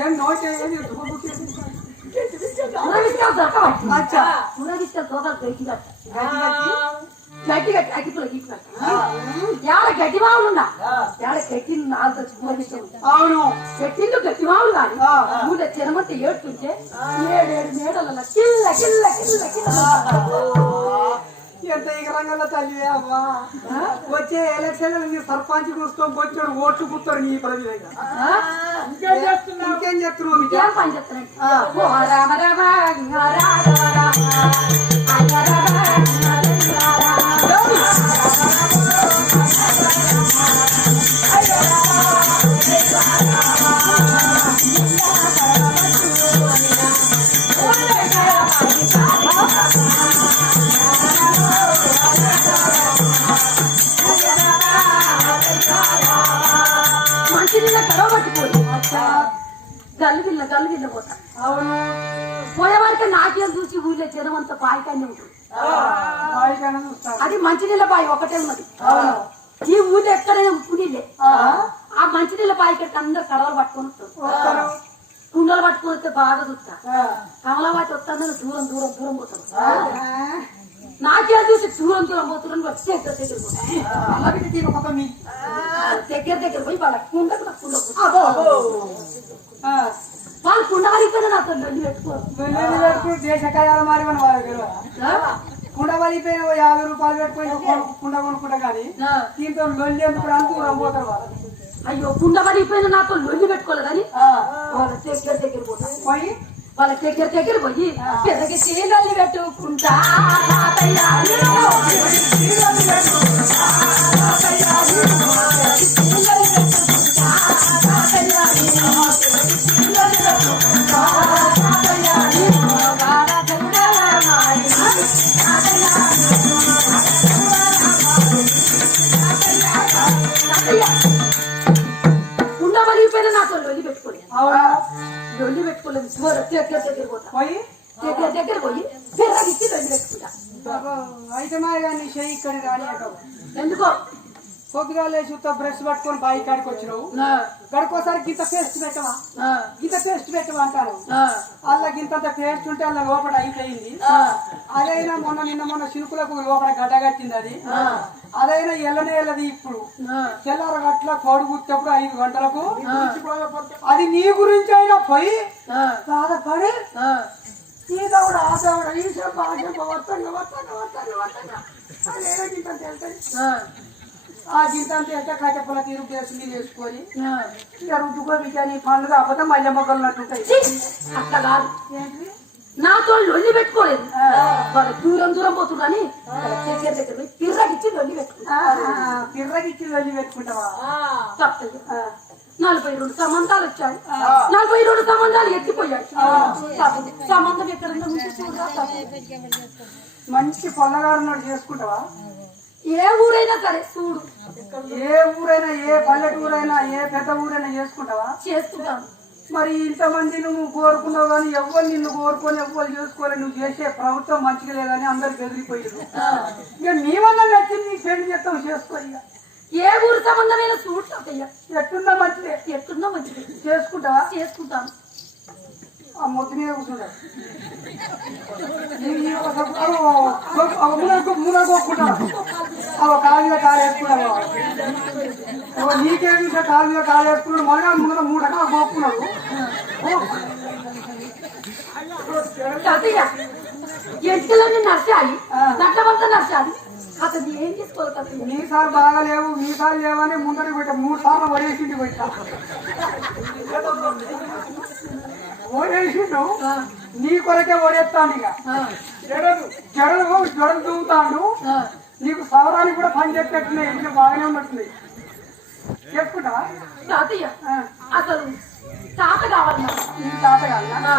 ఏం నోట్ మురగిస్తావు దొరకవచ్చు అచ్చా మురగిస్తే తోకలు గట్టి గట్టి గట్టి అగ్గిపుల గీపినట్టు యాడ గట్టి మావులు ఉన్నా యాడ గట్టి నాలుగు మురగిస్తావు అవును గట్టిండు గట్టి మావులు కాదు ఊళ్ళో చిరమంటే ఏడుతుంటే 7 మేడల కిల్ల కిల్ల కిల్ల కిల్ల ఎంత ఈ రంగంలో తల్లి అవ్వా వచ్చే ఎలక్షన్ సర్పంచ్ చూస్తాం వచ్చాడు ఓట్లు కుత్తారు నీ ప్రజలు ఇంకేం చేస్తున్నావు ఏం పని చెప్తానండి ఓ రామ రామ రామ రామ మంచినీళ్ళ కడవ పట్టిపోయి గల్లు పోతా పోయేవారికి నాట్యం చూసి ఊళ్ళో జనం అంతా పాయికాన్ని ఉంటుంది అది మంచినీళ్ళ బాయి ఒకటే ఉన్నది ఈ ఊళ్ళో ఎక్కడైనా ఉప్పు నీళ్ళే ఆ మంచినీళ్ళ బాయికి అందరు కడవలు పట్టుకొని వస్తారు కుండలు పట్టుకొని వస్తే బాగా చూస్తా కమలవాటి వస్తానని దూరం దూరం దూరం పోతారు నాట్యాలు చూసి దూరం దూరం పోతున్నాను వచ్చి దగ్గర పోయి వాళ్ళ కుండ వాళ్ళు కుండ వారిపోయినా నాతో నల్లి పెట్టుకోరు దేశకాయాలు మారి మన వాళ్ళ కుండ వలిపోయిన 50 రూపాయలు పెట్టుకుని కుండ కొనుక్కుంటా కానీ దీంతో లొల్లి ఎందుకు దూరం పోతారు వాళ్ళు అయ్యో కుండ పడిపోయినా నాతో లొల్లి పెట్టుకోలేదు కానీ వాళ్ళ దగ్గర పోతా పోయి వాళ్ళ దగ్గర పోయి పెద్దకి చీలల్లి పెట్టుకుంటా కుండ పడిపోయినా నాతో లొల్లి పెట్టుకోలేదు లొల్లి పెట్టుకోలేదు దగ్గర పోతా దగ్గర పోయి పెద్దకి లొల్లి పెట్టుకుంటా అయితే మా కానీ చెయ్యి ఇక్కడ రాని అంటావు ఎందుకో పొద్దుగా లేచి బ్రష్ పట్టుకొని బాయి కాడికి వచ్చినావు గడుకోసారి గింత పేస్ట్ పెట్టవా అంటారు అలా గింత పేస్ట్ ఉంటే అలా లోపల అయిపోయింది అదైనా నిన్న చినుకులకు లోపల గడ్డ కట్టింది అది అదైనా ఎల్లనేది ఇప్పుడు తెల్లార గట్ల కోడి గుర్తప్పుడు 5 గంటలకు అది నీ గురించి అయినా పోయి బాధపడి ఈ దౌడ ఆ దౌడ ఈ ఆ గింతంతా ఎంత కట్టెప్పల తీరు చేసి వేసుకొని ఇక రుద్దుకోవి కానీ పండుగ అబద్ధం మల్లె మొక్కలు నట్టుంటాయి అట్లా కాదు నాతో లొల్లి పెట్టుకోలేదు వాళ్ళు దూరం దూరం పోతుందని దగ్గర పోయి పిర్రగిచ్చి లొల్లి పిర్రగిచ్చి లొల్లి పెట్టుకుంటావా తప్పదు 42 సంబంధాలు వచ్చాయి 42 సంబంధాలు ఎత్తిపోయాయి సంబంధం ఎక్కడన్నా మంచి పొల్లగారున్నాడు చేసుకుంటావా ఏ ఊరైనా సరే చూడు ఏ ఊరైనా ఏ పల్లెటూరైనా ఏ పెద్ద ఊరైనా చేసుకుంటావా చేసుకుంటాను మరి ఇంతమంది నువ్వు కోరుకున్నావు కానీ ఎవ్వరు నిన్ను కోరుకొని ఎవ్వరు చేసుకోవాలి నువ్వు చేసే ప్రభుత్వం మంచిగా లేదని అందరు బెదిరిపోయారు ఇక నీ వల్ల నచ్చింది నీ పెళ్లి చేస్తావు చేసుకో ఇక ఏ ఊరు సంబంధమైన చూడయ్యా ఎట్టున్నా మంచిదే చేసుకుంటావా చేసుకుంటాను ఆ మొత్తం మీద కూర్చుంటావు కాలు మీద కాలు వేసుకున్నావు నీకే చూసా కాలు మీద కాలు వేసుకున్నాడు మొదగా ముందర 3 రకాలు గోక్కున్నాడు ఎంటికలన్నీ నచ్చాలి నట్టమంతా నచ్చాలి అతను ఏం చేసుకోవాలి మీసారి బాగా లేవు మీసారి లేవని ముందరికి పెట్టా 3 సార్లు వరేసింటి పెట్టా ఓడేసిండు నీ కొరకే ఓడేస్తాను ఇక జడలు దూవుతాడు నీకు సవరానికి కూడా పని చెప్పేట్టున్నాయి ఇంట్లో బాగానే ఉన్నట్టుంది చేసుకుంటా తాతయ్య అసలు తాత కావాలి నీకు తాత కాదా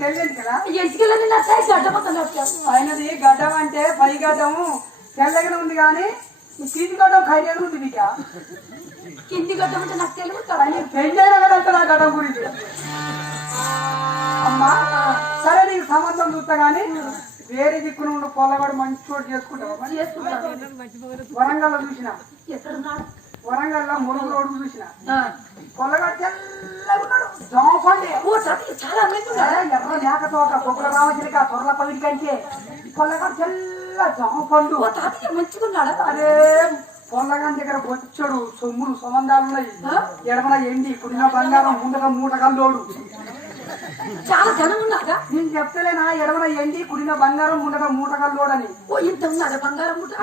తెలియదు కదా ఎంటికలన్నీ నచ్చాయి గడ్డమంతా నచ్చారు ఆయనది గడ్డం అంటే పై గడ్డము తెల్లగానే ఉంది కానీ కింది గడ్డం ఖైదగా ఉంది బిడ్డ కింది గడ్డం అంటే నాకు తెలియదు పెళ్ళైనా కదా అంటే నా గడ్డం గురించి అమ్మా సరే నీకు సంబంధం చూస్తా గానీ వేరే దిక్కున ఉండు పొలగాడు మంచి చోటు చేసుకుంటావా వరంగల్ చూసిన ఎక్కడున్నాడు వరంగల్లో మురుగు రోడ్డు చూసిన ఆ. కొల్లగాడు తెల్లగా ఉన్నాడు జామపండి ఓ సతీ చాలా అందంగా ఉన్నాడా? ఎర్ర మేకతో ఒక బొగ్గుల రామచిలిక తొర్ల పవిడి కంటే కొల్లగాడు తెల్ల జామపండు ఓ తాతయ్య మంచిగున్నాడా? అదే పొల్లగాని దగ్గర బొచ్చడు సొమ్ములు సంబంధాలు ఉన్నాయి ఎడమన ఎండి కుడిన బంగారం ముందర మూటగల్లోడు చాలా ఘనం ఉన్నాడా? నేను చెప్తలేనా ఎడమన ఎండి కుడిన బంగారం ముందర మూటగల్లోడని ఓ ఇంత ఉన్నాడా బంగారం ముట్ట?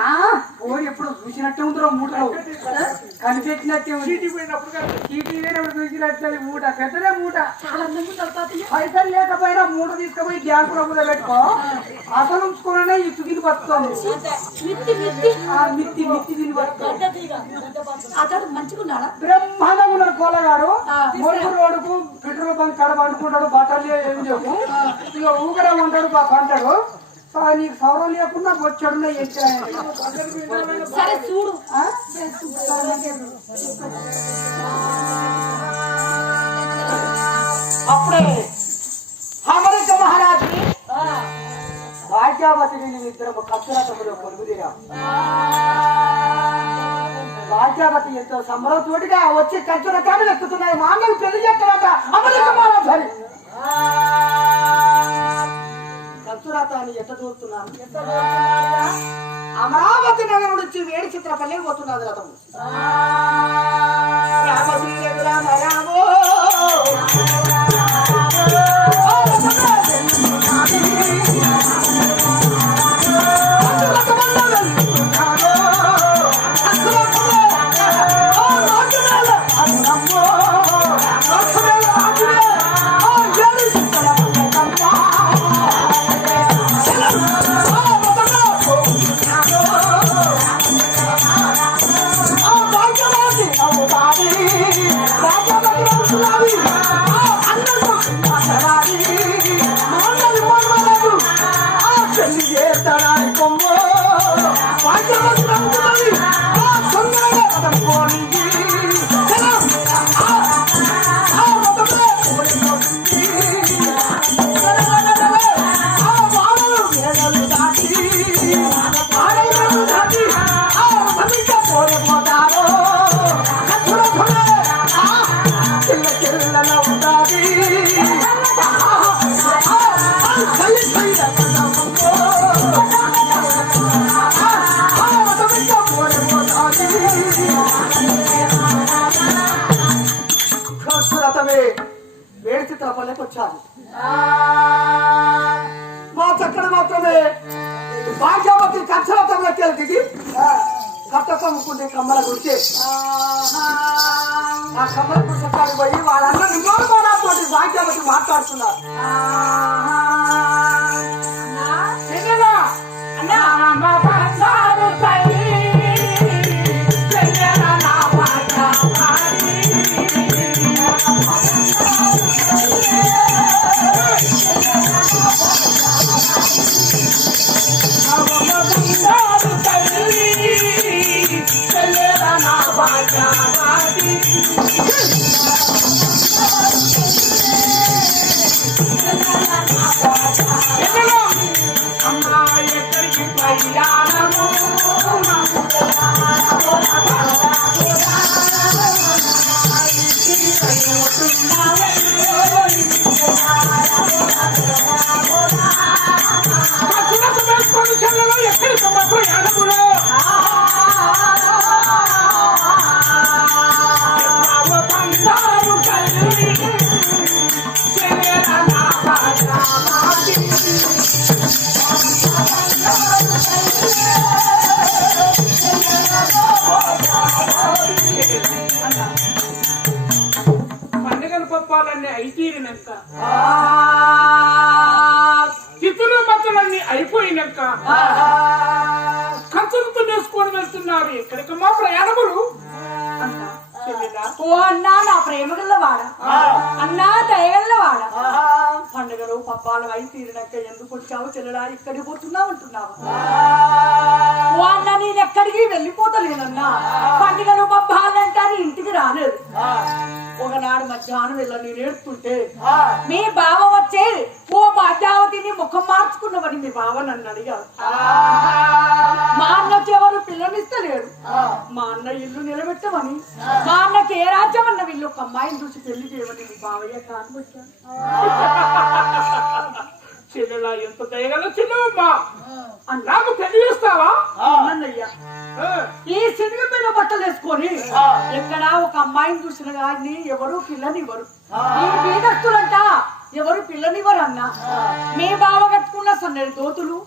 ఓడి ఎప్పుడు చూసినట్టే ఉందిరో మూటలో కనిపెట్టినట్టే ఉంది చీటీ పోయినప్పుడు చూసినట్టే మూట పెద్దదే మూట చాలా అందంగా ఉన్నాడు తాతయ్య. పైసలు లేకపోయినా మూట తీసుకుపోయి బ్యాంకులో కూడా పెట్టుకో అసలు ఉంచుకోనే ఈ తుగిలి బతుకోండి మిత్తి మిత్తి మిత్తి మిత్తి తిని బతుకోండి అతడు మంచిగున్నాడా? బ్రహ్మాండంగా ఉన్నాడు కోలగాడు మొరుగు రోడ్డుకు పెట్రోల్ బంక్ కడ పండుకుంటాడు బట్టలు ఏం చెప్పు ఇక ఊగడం ఉంటాడు పంటాడు నీకు సౌరం లేకుండా వచ్చాడు సరే చూడు. అప్పుడే అమెరికా మహారాజు భాగ్యావతి ఇద్దరు కక్షరథములో కొలుగుదిరా భాగ్యావతి ఎంతో సంబరంతోటిగా వచ్చి కంచురకాలు ఎక్కుతున్నాయి మా అన్నలు పెళ్లి చేస్తారట అమెరికా మహారాజు కంచురథాన్ని ఎట్ట చూస్తున్నాను అమరావతి నగరం నుంచి వేడి చిత్రపల్లి పోతున్నది రథము రామ రామో వేడి చిత్రపల్లికి వచ్చాను మా చక్కడ మాత్రమే భాగ్యవతి కక్షరథంలోకి వెళ్ళి దిగి కట్టకమ్ముకుంటే కమ్మల గురించి ఆ కమ్మల గురించి పోయి వాళ్ళందరూ నిర్మాణతో భాగ్యవతి మాట్లాడుతున్నారు పండుగల పప్పాలన్నీ అయితీరినాక చిత్తులు మచ్చలన్నీ అయిపోయినాక కంచులతో నేసుకొని వెళ్తున్నారు ఎక్కడికి మా ప్రయాణములు ఓ అన్నా నా ప్రేమ గల్లవాడా అన్నా దయగల్లవాడా పండుగలు పప్పాలు అయి తీరినాక ఎందుకు వచ్చావు చెల్లడా ఇక్కడికి పోతున్నావు అంటున్నావు ఓ అన్న నేను ఎక్కడికి వెళ్ళిపోతలేనన్నా పండుగలు పబ్బాలంటే ఇంటికి రాలేదు ఒకనాడు మధ్యాహ్నం వెళ్ళ నేను ఏడుతుంటే మీ బావ వచ్చే ఓ భాగ్యావతిని ముఖం మార్చుకున్నవని మీ బావ నన్ను అడిగారు మా అన్నకి ఎవరు పిల్లనిస్తలేరు. మా అన్న ఇల్లు నిలబెట్టమని, మా అన్నకి ఏ రాజ్యం అన్న వీళ్ళు ఒక అమ్మాయిని చూసి పెళ్లి చేయమని మీ బావయ్య కాను వచ్చాను. చెల్లెలా ఎంత దయగల చిన్నమ్మా, నాకు పెళ్లి చేస్తావా? అన్నయ్య ఈ సినిమా మీద బట్టలు వేసుకొని ఎక్కడ ఒక అమ్మాయిని చూసిన గాని ఎవరు పిల్లనివ్వరు. ఈ బీదస్తులంట ఎవరు పిల్లనివ్వరు అన్న. మీ బావ కట్టుకున్న సన్నడి దోతులు,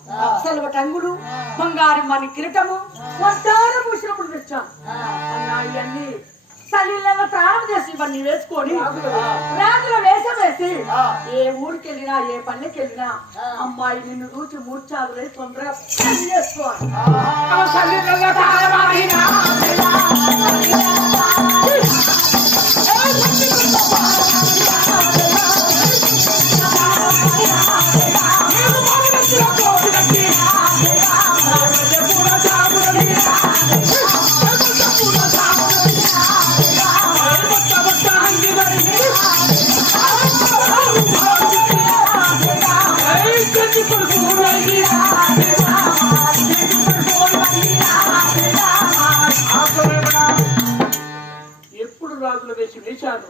సెలవు టంగులు, బంగారు మని కిరీటము వంటారు పూసినప్పుడు తెచ్చాను అన్న. ఇవన్నీ చలిలో ప్రాణం చేసి ఇవన్నీ వేసుకొని రాత్రిలో వేషం వేసి ఏ ఊరికి వెళ్ళినా ఏ పల్లెకి వెళ్ళినా అమ్మాయి నిన్ను చూసి మూర్చాదులై తొందరగా పెళ్లి చేసుకోవాలి. ఎప్పుడు రాజుల వేసి వేశాను.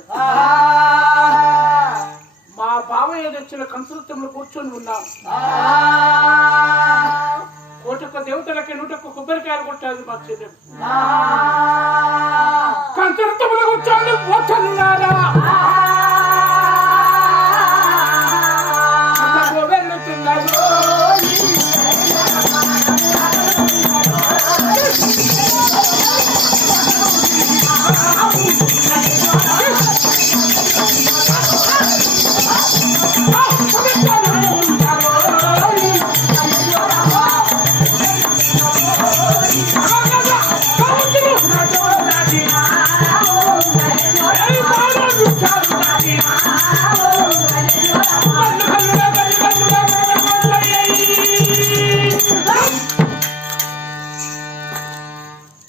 మా బావయ్య తెచ్చిన కంసృత్యంలో కూర్చొని ఉన్నాం. కోటొక్క దేవతలకి 100 కొబ్బరికాయలు కొట్టాలి మా చెల్లెలు. కంసృత్యంలో కూర్చొని పోతున్నారా వెళ్తున్నారు.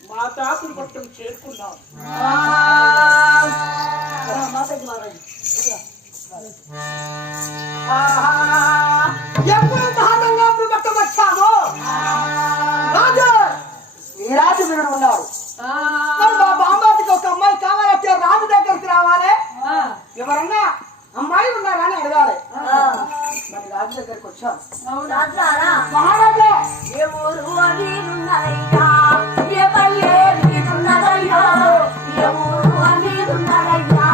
మా తాతలు పట్టం చేరుకున్నాం. ఎప్పుడు మహాదంగా పట్టం వచ్చామో రాజు ఈ రాజు వీరుడు ఉన్నారు. మా బాంబాటికి ఒక అమ్మాయి కావాలంటే రాజు దగ్గరికి రావాలి. ఎవరన్నా అమ్మాయి ఉన్నారా అని అడగాలి. మరి రాజు దగ్గరికి వచ్చాను. మహారాజా ఏ ఊరు అన్నయ్యా, ఏ పల్లె నీదున్నదయ్యా, ఏ ఊరు అన్నయ్యా,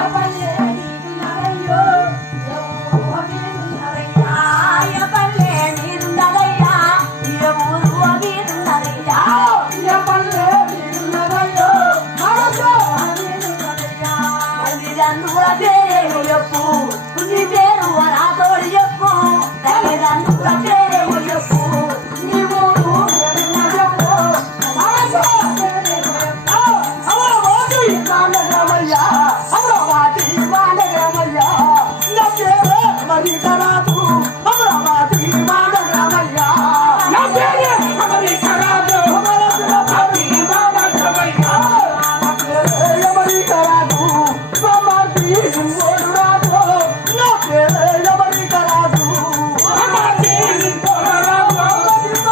ఏ పల్లె నీదున్నదయ్యో, ఏ ఊరు అన్నయ్యా, ఏ పల్లె నీదున్నదయ్యా, ఏ ఊరు అన్నయ్యా, ఏ పల్లె నీదున్నదయ్యో, మరొక అన్నయ్యా. తల్లిదండ్రుల పేరు చెప్పు, నీ పేరు నాతోడు చెప్పు, తల్లిదండ్రుల పేరు చెప్పు, నీ ఊరు చెప్పు, అమరావతి మానగమయ్యా, అమరావతి మానగమయ్యా, నా పేరు అమరికరాదు, అమరావతి మానగమయ్యా, నా పేరు అమరికరాదు, అమరావతి మానగమయ్యా, నా పేరు అమరికరాదు, అమరావతి ఓడురాదు, నా పేరు అమరికరాదు, అమరావతి ఓడురాదు, అమరికరాదు.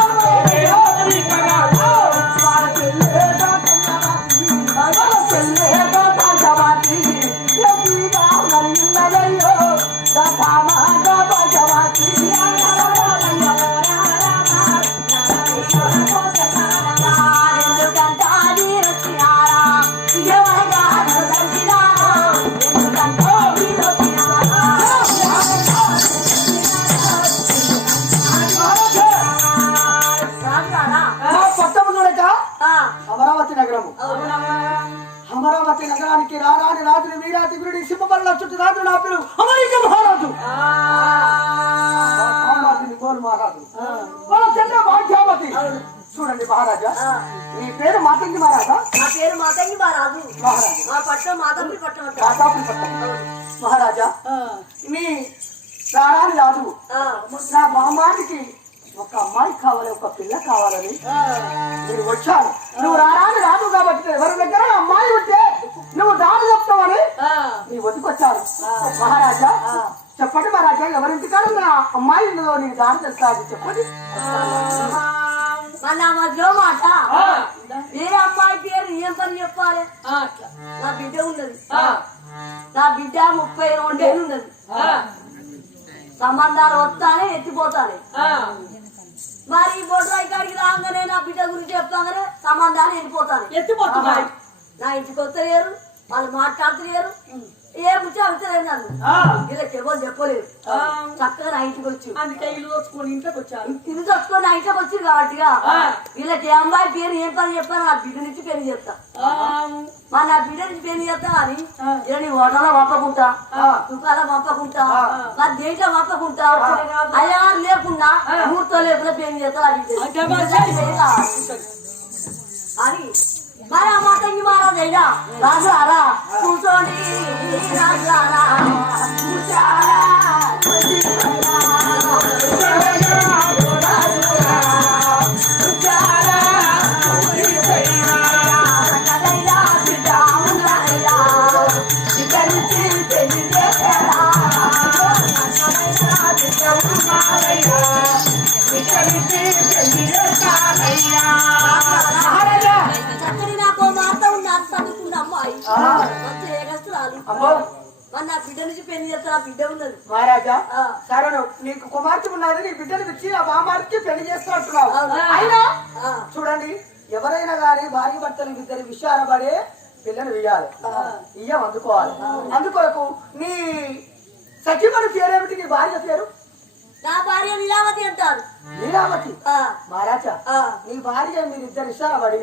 అమరావతి నగరము. అమరావతి నగరానికి రారాని రాజులు వీరాతి వీరుడి సింహబల్ల చుట్టూ రాజు నా పేరు అమరిక మహారాజు. గోలు మహారాజు వాళ్ళ చెల్ల భాగ్యావతి. చూడండి మహారాజా, మీ పేరు మాతంగి మహారాజా? నా పేరు మాతంగి మహారాజు. మహారాజు మా పట్టణం మాతంగి పట్టణం. రాజాపురి పట్టణం. మహారాజా, మీ రారాని రాజు నా మహమ్మారికి ఒక అమ్మాయి కావాలి, ఒక పిల్ల కావాలని నేను వచ్చాను. నువ్వు రారాని రాదు కాబట్టి ఎవరి దగ్గర అమ్మాయి ఉంటే నువ్వు దారి చెప్తావని నీ వదికొచ్చాను. మహారాజా చెప్పండి మహారాజా, ఎవరింటికాడ నా అమ్మాయి ఉన్నదో నీకు దారి తెలుసా? అది చెప్పండి. మళ్ళీ ఆ మధ్యలో మాట వేరే అమ్మాయి పేరు ఏం పని చెప్పాలి నా బిడ్డ ఉన్నది నా బిడ్డ 32 ఏళ్ళు ఉన్నది సంబంధాలు వస్తానే ఎత్తిపోతానే మరి బొడ్రాయి కాడికి రాగానే నా బిడ్డ గురించి చెప్తాగానే సంబంధాలు వెళ్ళిపోతాను ఎత్తిపోతున్నాయి నా ఇంటికి వస్తలేరు వాళ్ళు మాట్లాడుతలేరు ఏ ముచ్చి అడుగుతలేదు నన్ను వీళ్ళకి ఎవరు చెప్పలేదు చక్కగా నా ఇంటికి వచ్చి అందుకే ఇల్లు వచ్చుకొని ఇంట్లోకి వచ్చారు ఇల్లు చచ్చుకొని నా ఇంటికి వచ్చి కాబట్టిగా వీళ్ళకి ఏ అమ్మాయి పేరు ఏం పని చెప్తాను నా బిడ్డ నుంచి పెళ్లి చేస్తా మా నా బిడ్డ నుంచి పెళ్లి చేస్తా అని ఇలా నీ హోటల్లో పంపకుంటా దుకాణంలో పంపకుంటా నా దేంట్లో పంపకుంటా అయ్యా లేకుండా ముహూర్తం లేకుండా పెళ్లి చేస్తా అని మరి ఆ మాట ఇంక మారాదైనా రాజారా కూర్చోండి రాజారా నా బిడ్డ నుంచి పెళ్లి చేస్తా నా బిడ్డ ఉన్నది మహారాజా సరే నీకు కుమార్తె ఉన్నది నీ బిడ్డను ఇచ్చి ఆ బామార్కి పెళ్లి చేస్తున్నట్టున్నావు అయినా చూడండి ఎవరైనా గాని భార్య భర్తలు ఇద్దరు విషయాలబడే పిల్లని వేయాలి ఇయ్యం అందుకోవాలి అందుకొరకు నీ సఖిమని పేరేమిటి నీ భార్య పేరు నా భార్య లీలావతి అంటారు లీలావతి మహారాజా నీ భార్య మీరిద్దరు ఇష్టాలబడి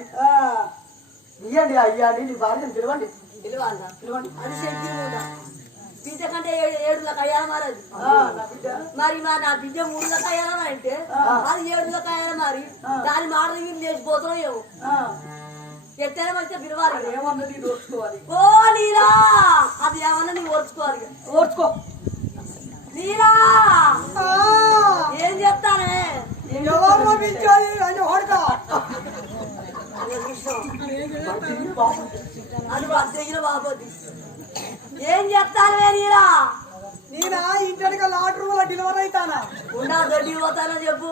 ఇయ్యండి అయ్యండి నీ భార్యను పిలవండి పిలవండి అది శక్తి బిడ్డ కంటే 7 అయ్యాలి మరి అది మరి నా బిడ్డ 3 అయ్యాల అంటే అది 7 అయ్యాల మరి దాని మాట లేచిపోతాం ఏమో ఎట్టైనా మంచిగా పిలవాలి ఏమన్నది ఓర్చుకోవాలి ఓ నీలా అది ఏమన్నా నీ ఓర్చుకోవాలి ఓర్చుకో నీలా ఏం చెప్తానే అది అద్దెగిన బాబోది ఏం చెప్తాను నీలా నేనా ఇంటికి లాట్ రూమ్ లో డెలివరీ అవుతానా ఉన్నా దొడ్డి పోతానో చెప్పు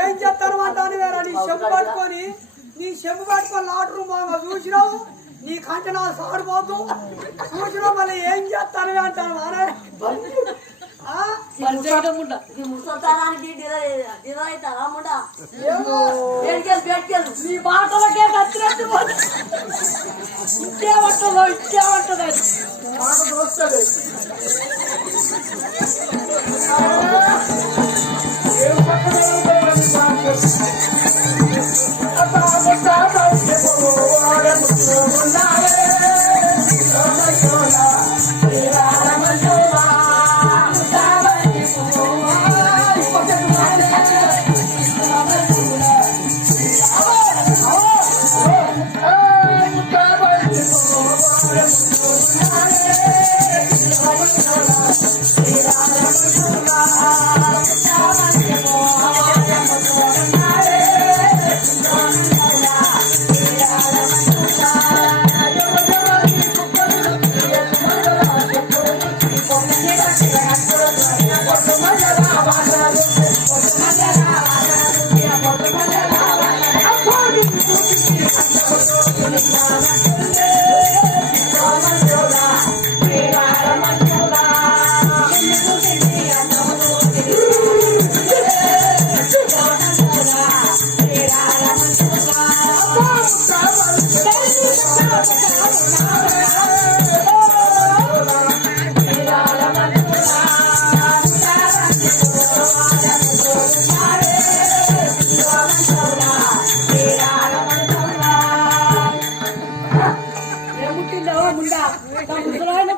ఏం చెప్తాను అంటాను వేరా నీ చెంపు పట్టుకొని లాట్ రూమ్ చూసినావు నీ కంటే నా సాడిపోతూ చూసినావు మళ్ళీ ఏం చేస్తాను అంటాను మానే ముసల్తానానికి డిలర్ అవుతారా ముండా నీ మాటలకే కత్తిరెత్తి ఇచ్చేమంటుందో ఇచ్చేమంటుంది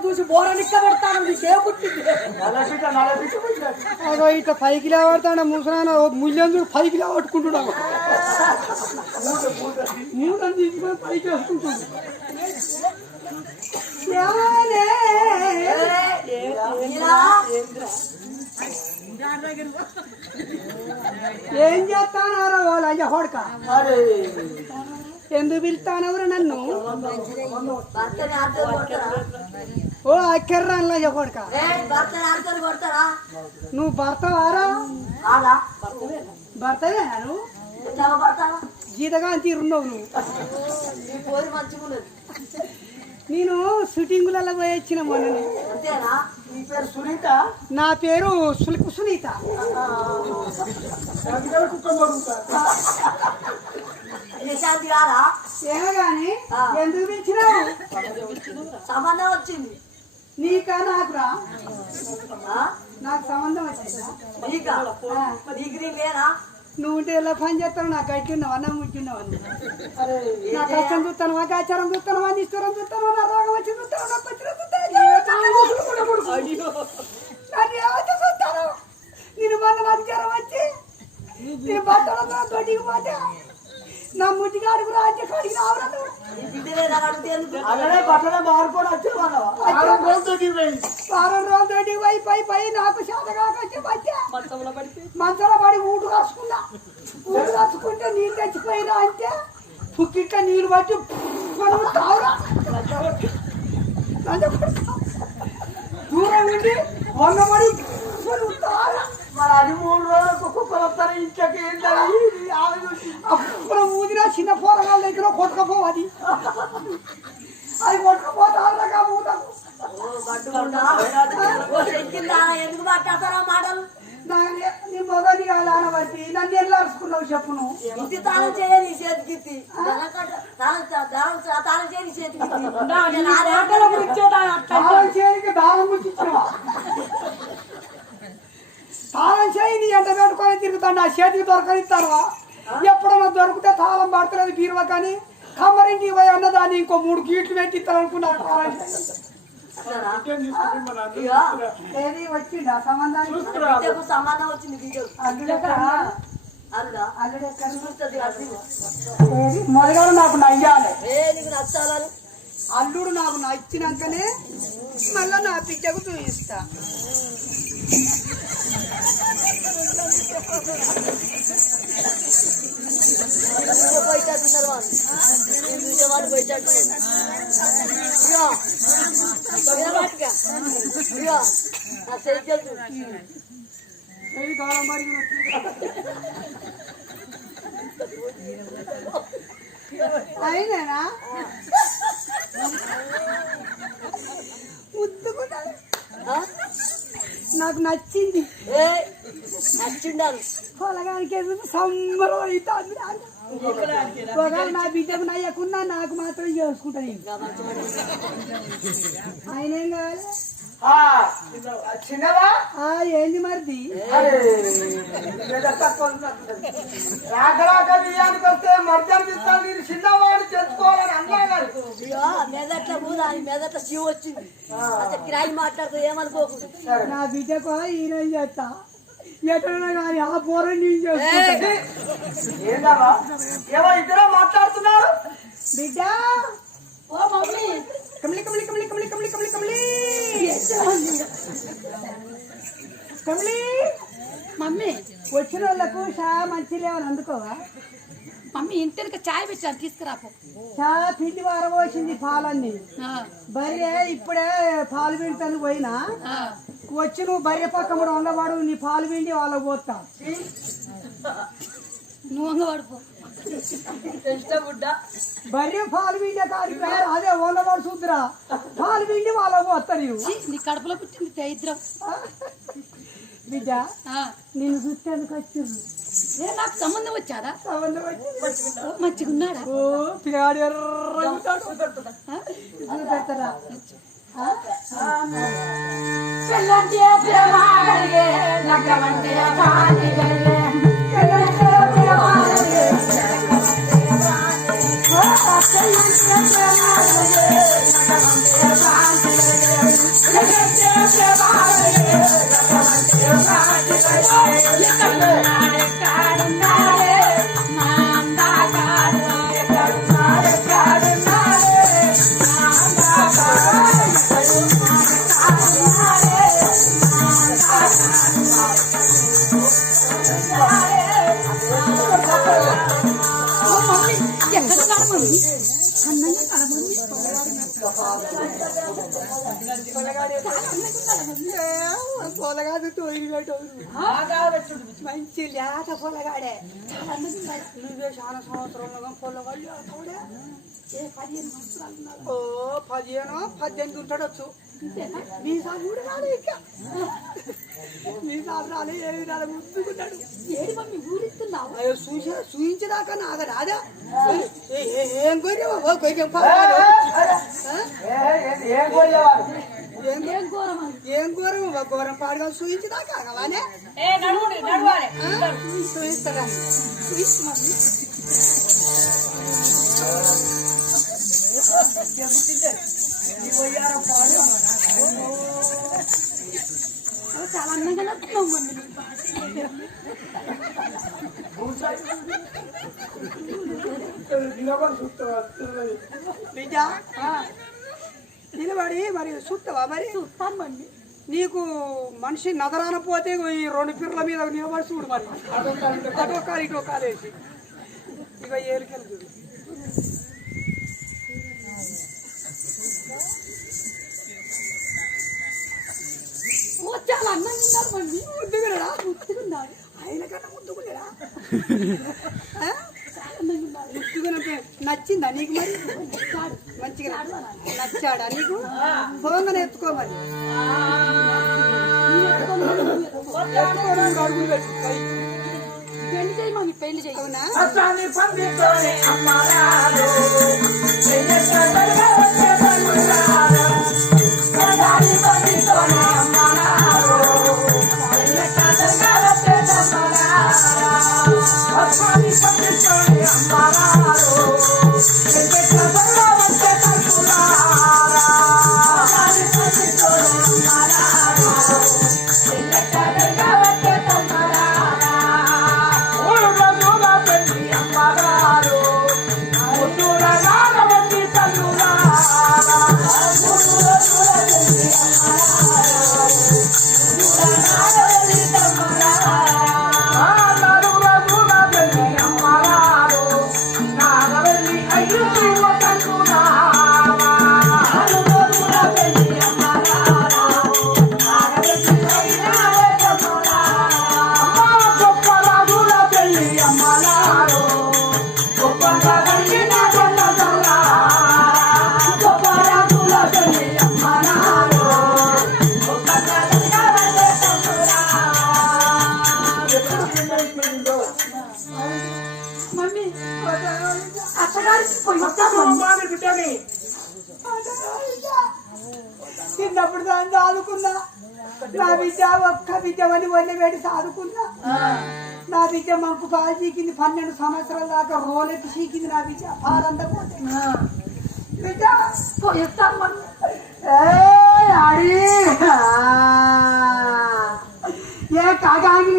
చూసి బోరనిక్క పెడతాను ఇట్లా పైకి లేవడతాడు ముసలాయన ముళ్ళందుకు పైకి లేవట్టుకుంటున్నావు మూడని తీసుకొని పైకి వేసుకుంటున్నాడు ఏం చేస్తానారా వాళ్ళు అయ్యా హోడక ఎందుకు పిలుస్తానవరా నన్ను ఓ అక్కర్రా కొడుక భర్త ఆడుకొని కొడతారా నువ్వు భర్తవారా కాదా భర్తవే నువ్వు చాలా కొడతారా జీతగా తీరున్నావు నువ్వు నీ పోయి మంచిగా ఉన్నది నేను షూటింగులలో పోయి వచ్చిన మొన్ననే అంతేనా నీ పేరు సునీత నా పేరు సునీత నిశాంతి కాదా ఏమో గాని ఎందుకు పిలిచినావు సంబంధం వచ్చింది నీకా నాకురా ఆ? నాకు సంబంధం వచ్చిందా నీకా నీకు నీ లేరా నువ్వు ఉంటే ఎలా పని చేస్తావు నాకు గట్టి ఉన్నావు అన్నం ముట్టిన్నావు అన్న నా కష్టం చూస్తాను నాకు ఆచారం చూస్తాను నా నిష్ఠూరం చూస్తాను నా రోగం వచ్చి చూస్తాను నా పచ్చిలో చూస్తాను నేను మొన్న అధికారం వచ్చి నేను బట్టలతో తోటికి పోతే నా ముట్టికి అడుగు రాజ్య కడిగి రావడం నీ బిడ్డ లేదా అడిగితే ఎందుకు? అలానే బట్టలు మారుకొని వచ్చేవాళ్ళవా వారం రోజులకి పోయి వారం రోజులు తోటికి పోయి నాకు శాతగాక వచ్చి వచ్చా మంచంలో పడిపోయి మంచంలో పడి ఊటు కాసుకున్నా ఊటు కాసుకుంటే నీళ్ళు తెచ్చిపోయినా అంటే పుక్కిట్ల నీళ్ళు పట్టి మనం తావురా దూరం ఉండి వంగమడి తావురా మరి అది 3 రోజులకు కుక్కలు వస్తారు ఇంట్లోకి ఏంటని ఆమె చూసి అప్పుడు ఊదినా చిన్న పోరగాళ్ళ దగ్గర కొట్టుకపో అది కొట్టుకపోతా ఊతకు ఓ గడ్డుకుంటా ఓ చెక్కిందా ఎందుకు మాట్లాడతారా మాటలు నీ మొగని కాదు బట్టి నన్ను ఎలా అరుచుకున్నావు చెప్పు నువ్వు ఇంటి తాళం చేయని చేతికి తాళం చేయని చేతికి తాళం చేయడానికి దానం ముచ్చిచ్చినవా తాళం చేయి నీ ఎంట పెట్టుకొని తిరుగుతాను నా చేతికి దొరకనిస్తాను ఎప్పుడన్నా దొరికితే తాళం పడతలేదు బీరువా కానీ కమ్మరింటికి పోయి అన్నదాన్ని ఇంకో 3 గీట్లు పెట్టిస్తాను అనుకున్నాను తాళం ఏది వచ్చిందా సంబంధానికి సంబంధం వచ్చింది బిడ్డకు అల్లుడెక్కడ అల్లుడా అల్లుడెక్కడ చూస్తుంది అది ఏది మొదలు నాకు నయ్యాలి నీకు నచ్చాలని అల్లుడు నాకు నచ్చినాకనే మళ్ళా నా బిడ్డకు చూపిస్తా పోయినట్టున్నారు వాళ్ళు పోయినట్టు నా సైకిల్ ఏది కాలం మరి అయినా ముద్దుకున్నాడు నాకు నచ్చింది నచ్చిండాలి పొలగానికి ఎందుకు సంబరం అవుతుంది ఒకవేళ నా బిడ్డకు నయ్యకున్నా నాకు మాత్రం చేసుకుంటాను ఆయన ఏం కావాలి చిన్నవా ఏంది మరిది రాకరాక బియ్యానికి వస్తే మర్జానికి ఇస్తాను నేను చిన్నవాడు తెచ్చుకోవాలని అన్నా గారు మెదట్ల దాని మెదట్ల శివ వచ్చింది అసలు కిరాయి మాట్లాడుతూ ఏమనుకోకు నా బిడ్డకు ఈయన చేస్తా ఎటైనా కానీ ఆ పోరం నేను చేసుకుంటా ఏందమ్మా ఏమో ఇద్దరు మాట్లాడుతున్నారు బిడ్డ ఓ మమ్మీ కమలి కమలి కమలి కమలి కమలి కమలి కమలి కమలి మమ్మీ వచ్చిన వాళ్ళకు చా మంచి లేవని అందుకోవా మమ్మీ ఇంటికి చాయ్ పెట్టాను తీసుకురాపో చా పిండి వారబోసింది పాలన్నీ బర్రె ఇప్పుడే పాలు పిండుతాను పోయినా వచ్చి నువ్వు బర్రె పక్క కూడా ఉండవాడు నీ పాలు పిండి వాళ్ళకు పోతా నువ్వు వంగవాడుకో బర్రె పాలు పిండే కాడికి అదే ఉండవాడు చూద్దురా పాలు పిండి వాళ్ళకు పోతా నీవు నీ కడుపులో పుట్టింది దరిద్రం బిడ్డ నేను చూస్తానికి వచ్చింది నాకు సంబంధం వచ్చాదా సంబంధం వచ్చి మంచిగా ఉన్నాడా ఓ పిల్లాడు చూపెడతారా ఎక్కడ కాడమని అన్నంగా కాడమని పొలగాడు మంచి లేత పొలగాడే నువ్వే చాలా సంవత్సరంలో పొలగాడు ఏ 15 సంవత్సరాలు ఉన్నాడు. ఓ 18 ఉంటాడొచ్చు మీసాలు కూడా రాలే ఇంకా మీసాలు రాలే ఏమి రాలే ముట్టుకుంటాడు ఏడు మమ్మీ ఊరిస్తున్నావు. అయ్యో చూయించదాకా నాగ రాదా ఏం కోరేవా ఏం ఘోరమా? ఏం ఘోరం ఘోరం పాడుగా చూయించదాకా అలానే చూయిస్తాడా చాలా అందంగా నచ్చుతున్నావు మమ్మీ. బిడ్డ నిలబడి మరి చూస్తావా మరి చూస్తాను మమ్మీ. నీకు మనిషి నదరాన పోతే ఈ 2 పిర్ల మీద నిలబడి చూడు మరి అటో కాలు ఇటో కాలేసి ఇక ఏలికెళ్ళి చూడు ఓ చాలా అందంగా ఉన్నారు మమ్మీ. ముద్దుగున్నాడా ముట్టుకున్నారు. ఆయన కన్నా ముద్దుగున్నాడా చాలా అందంగా ఉన్నారు. ముద్దుగునంటే నచ్చిందా నీకు మరి చాడు. మంచిగా నచ్చాడా నీకు ఫోన్గానే ఎత్తుకో మరి అడుగులు పెట్టు పైకి. పెళ్లి చేయి మమ్మీ, పెళ్లి చేయి. అవునా అతని పండితోనే అమ్మలారు కడారి పండితోనే అమ్మలారు అతని పండితోనే అమ్మలారు మమ్మీ అత్తగారికి పోయి వస్తాను మమ్మీ. చిన్నప్పుడు దాన్ని చదువుకున్నా నా బిడ్డ ఒక్క బిడ్డ అని వదిలిపెట్టి చదువుకున్నా నా బిడ్డ మాకు పాలు చీకింది 12 సంవత్సరాల దాకా రోలెత్తి చీకింది నా బిడ్డ పాలంతా పోతే బిడ్డ పోయిస్తాను మమ్మీ. ఆడి ఏ కాగాని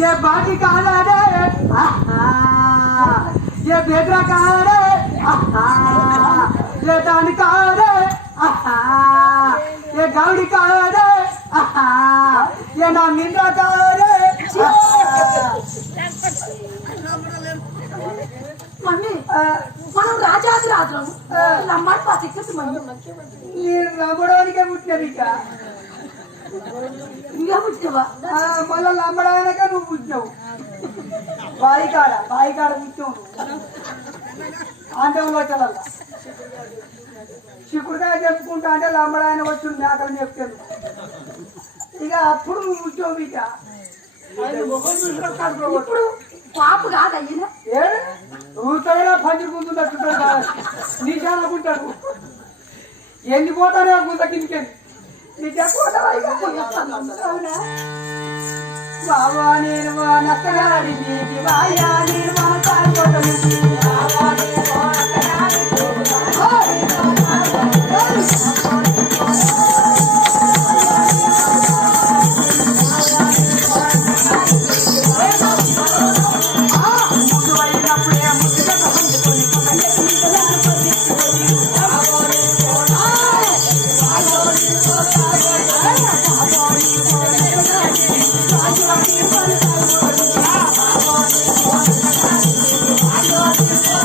ये बाटी कहाँ रे ये बेदरा कहाँ रे ये दान कहाँ रे ये गावड़ी कहाँ रे ये ना मिंद्रा कहाँ रे మమ్మీ మనం రాజాది రాజులము నమ్మాడు పసిక్కి మమ్మీ. ये रबड़ोनिके पुट्टिన बिड्ड నువ్వే పుట్టినవా? మళ్ళా లంబడానక నువ్వు పుట్టినావు బాయికాడ పుట్టావు ఆంధ్రంలో చల్ల చిక్కుడుకాయ చెప్పుకుంటా అంటే లంబడాయన వచ్చి మేకలు చెప్తాను ఇక అప్పుడు నువ్వు పుట్టావు బిడ్డ ఇప్పుడు పాపు కాదు అయ్యినా. ఊతగా పంచి గుంతున్నట్టుంటాడు నీచానుకుంటాడు ఎన్ని పోతానే గుంత కిందికెళ్ళి నీకు అవునా బాబా నేను నక్కడాడి నీటి వాయా నేను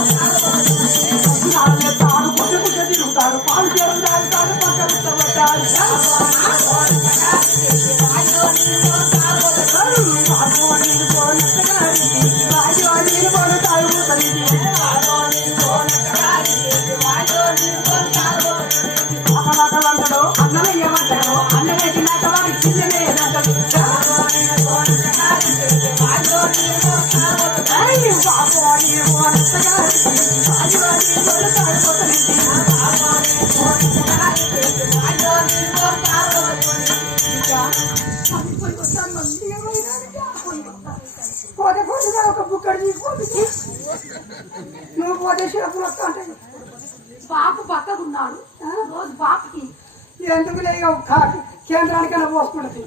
Thank you. పోతే పోతే ఒక బుక్కడి తీసుకొని నువ్వు పోతే షేపులు వస్తా ఉంటాయి. బాపు పక్కకున్నాడు రోజు బాపుకి ఎందుకు లేక కేంద్రానికైనా పోసుకుంటుంది.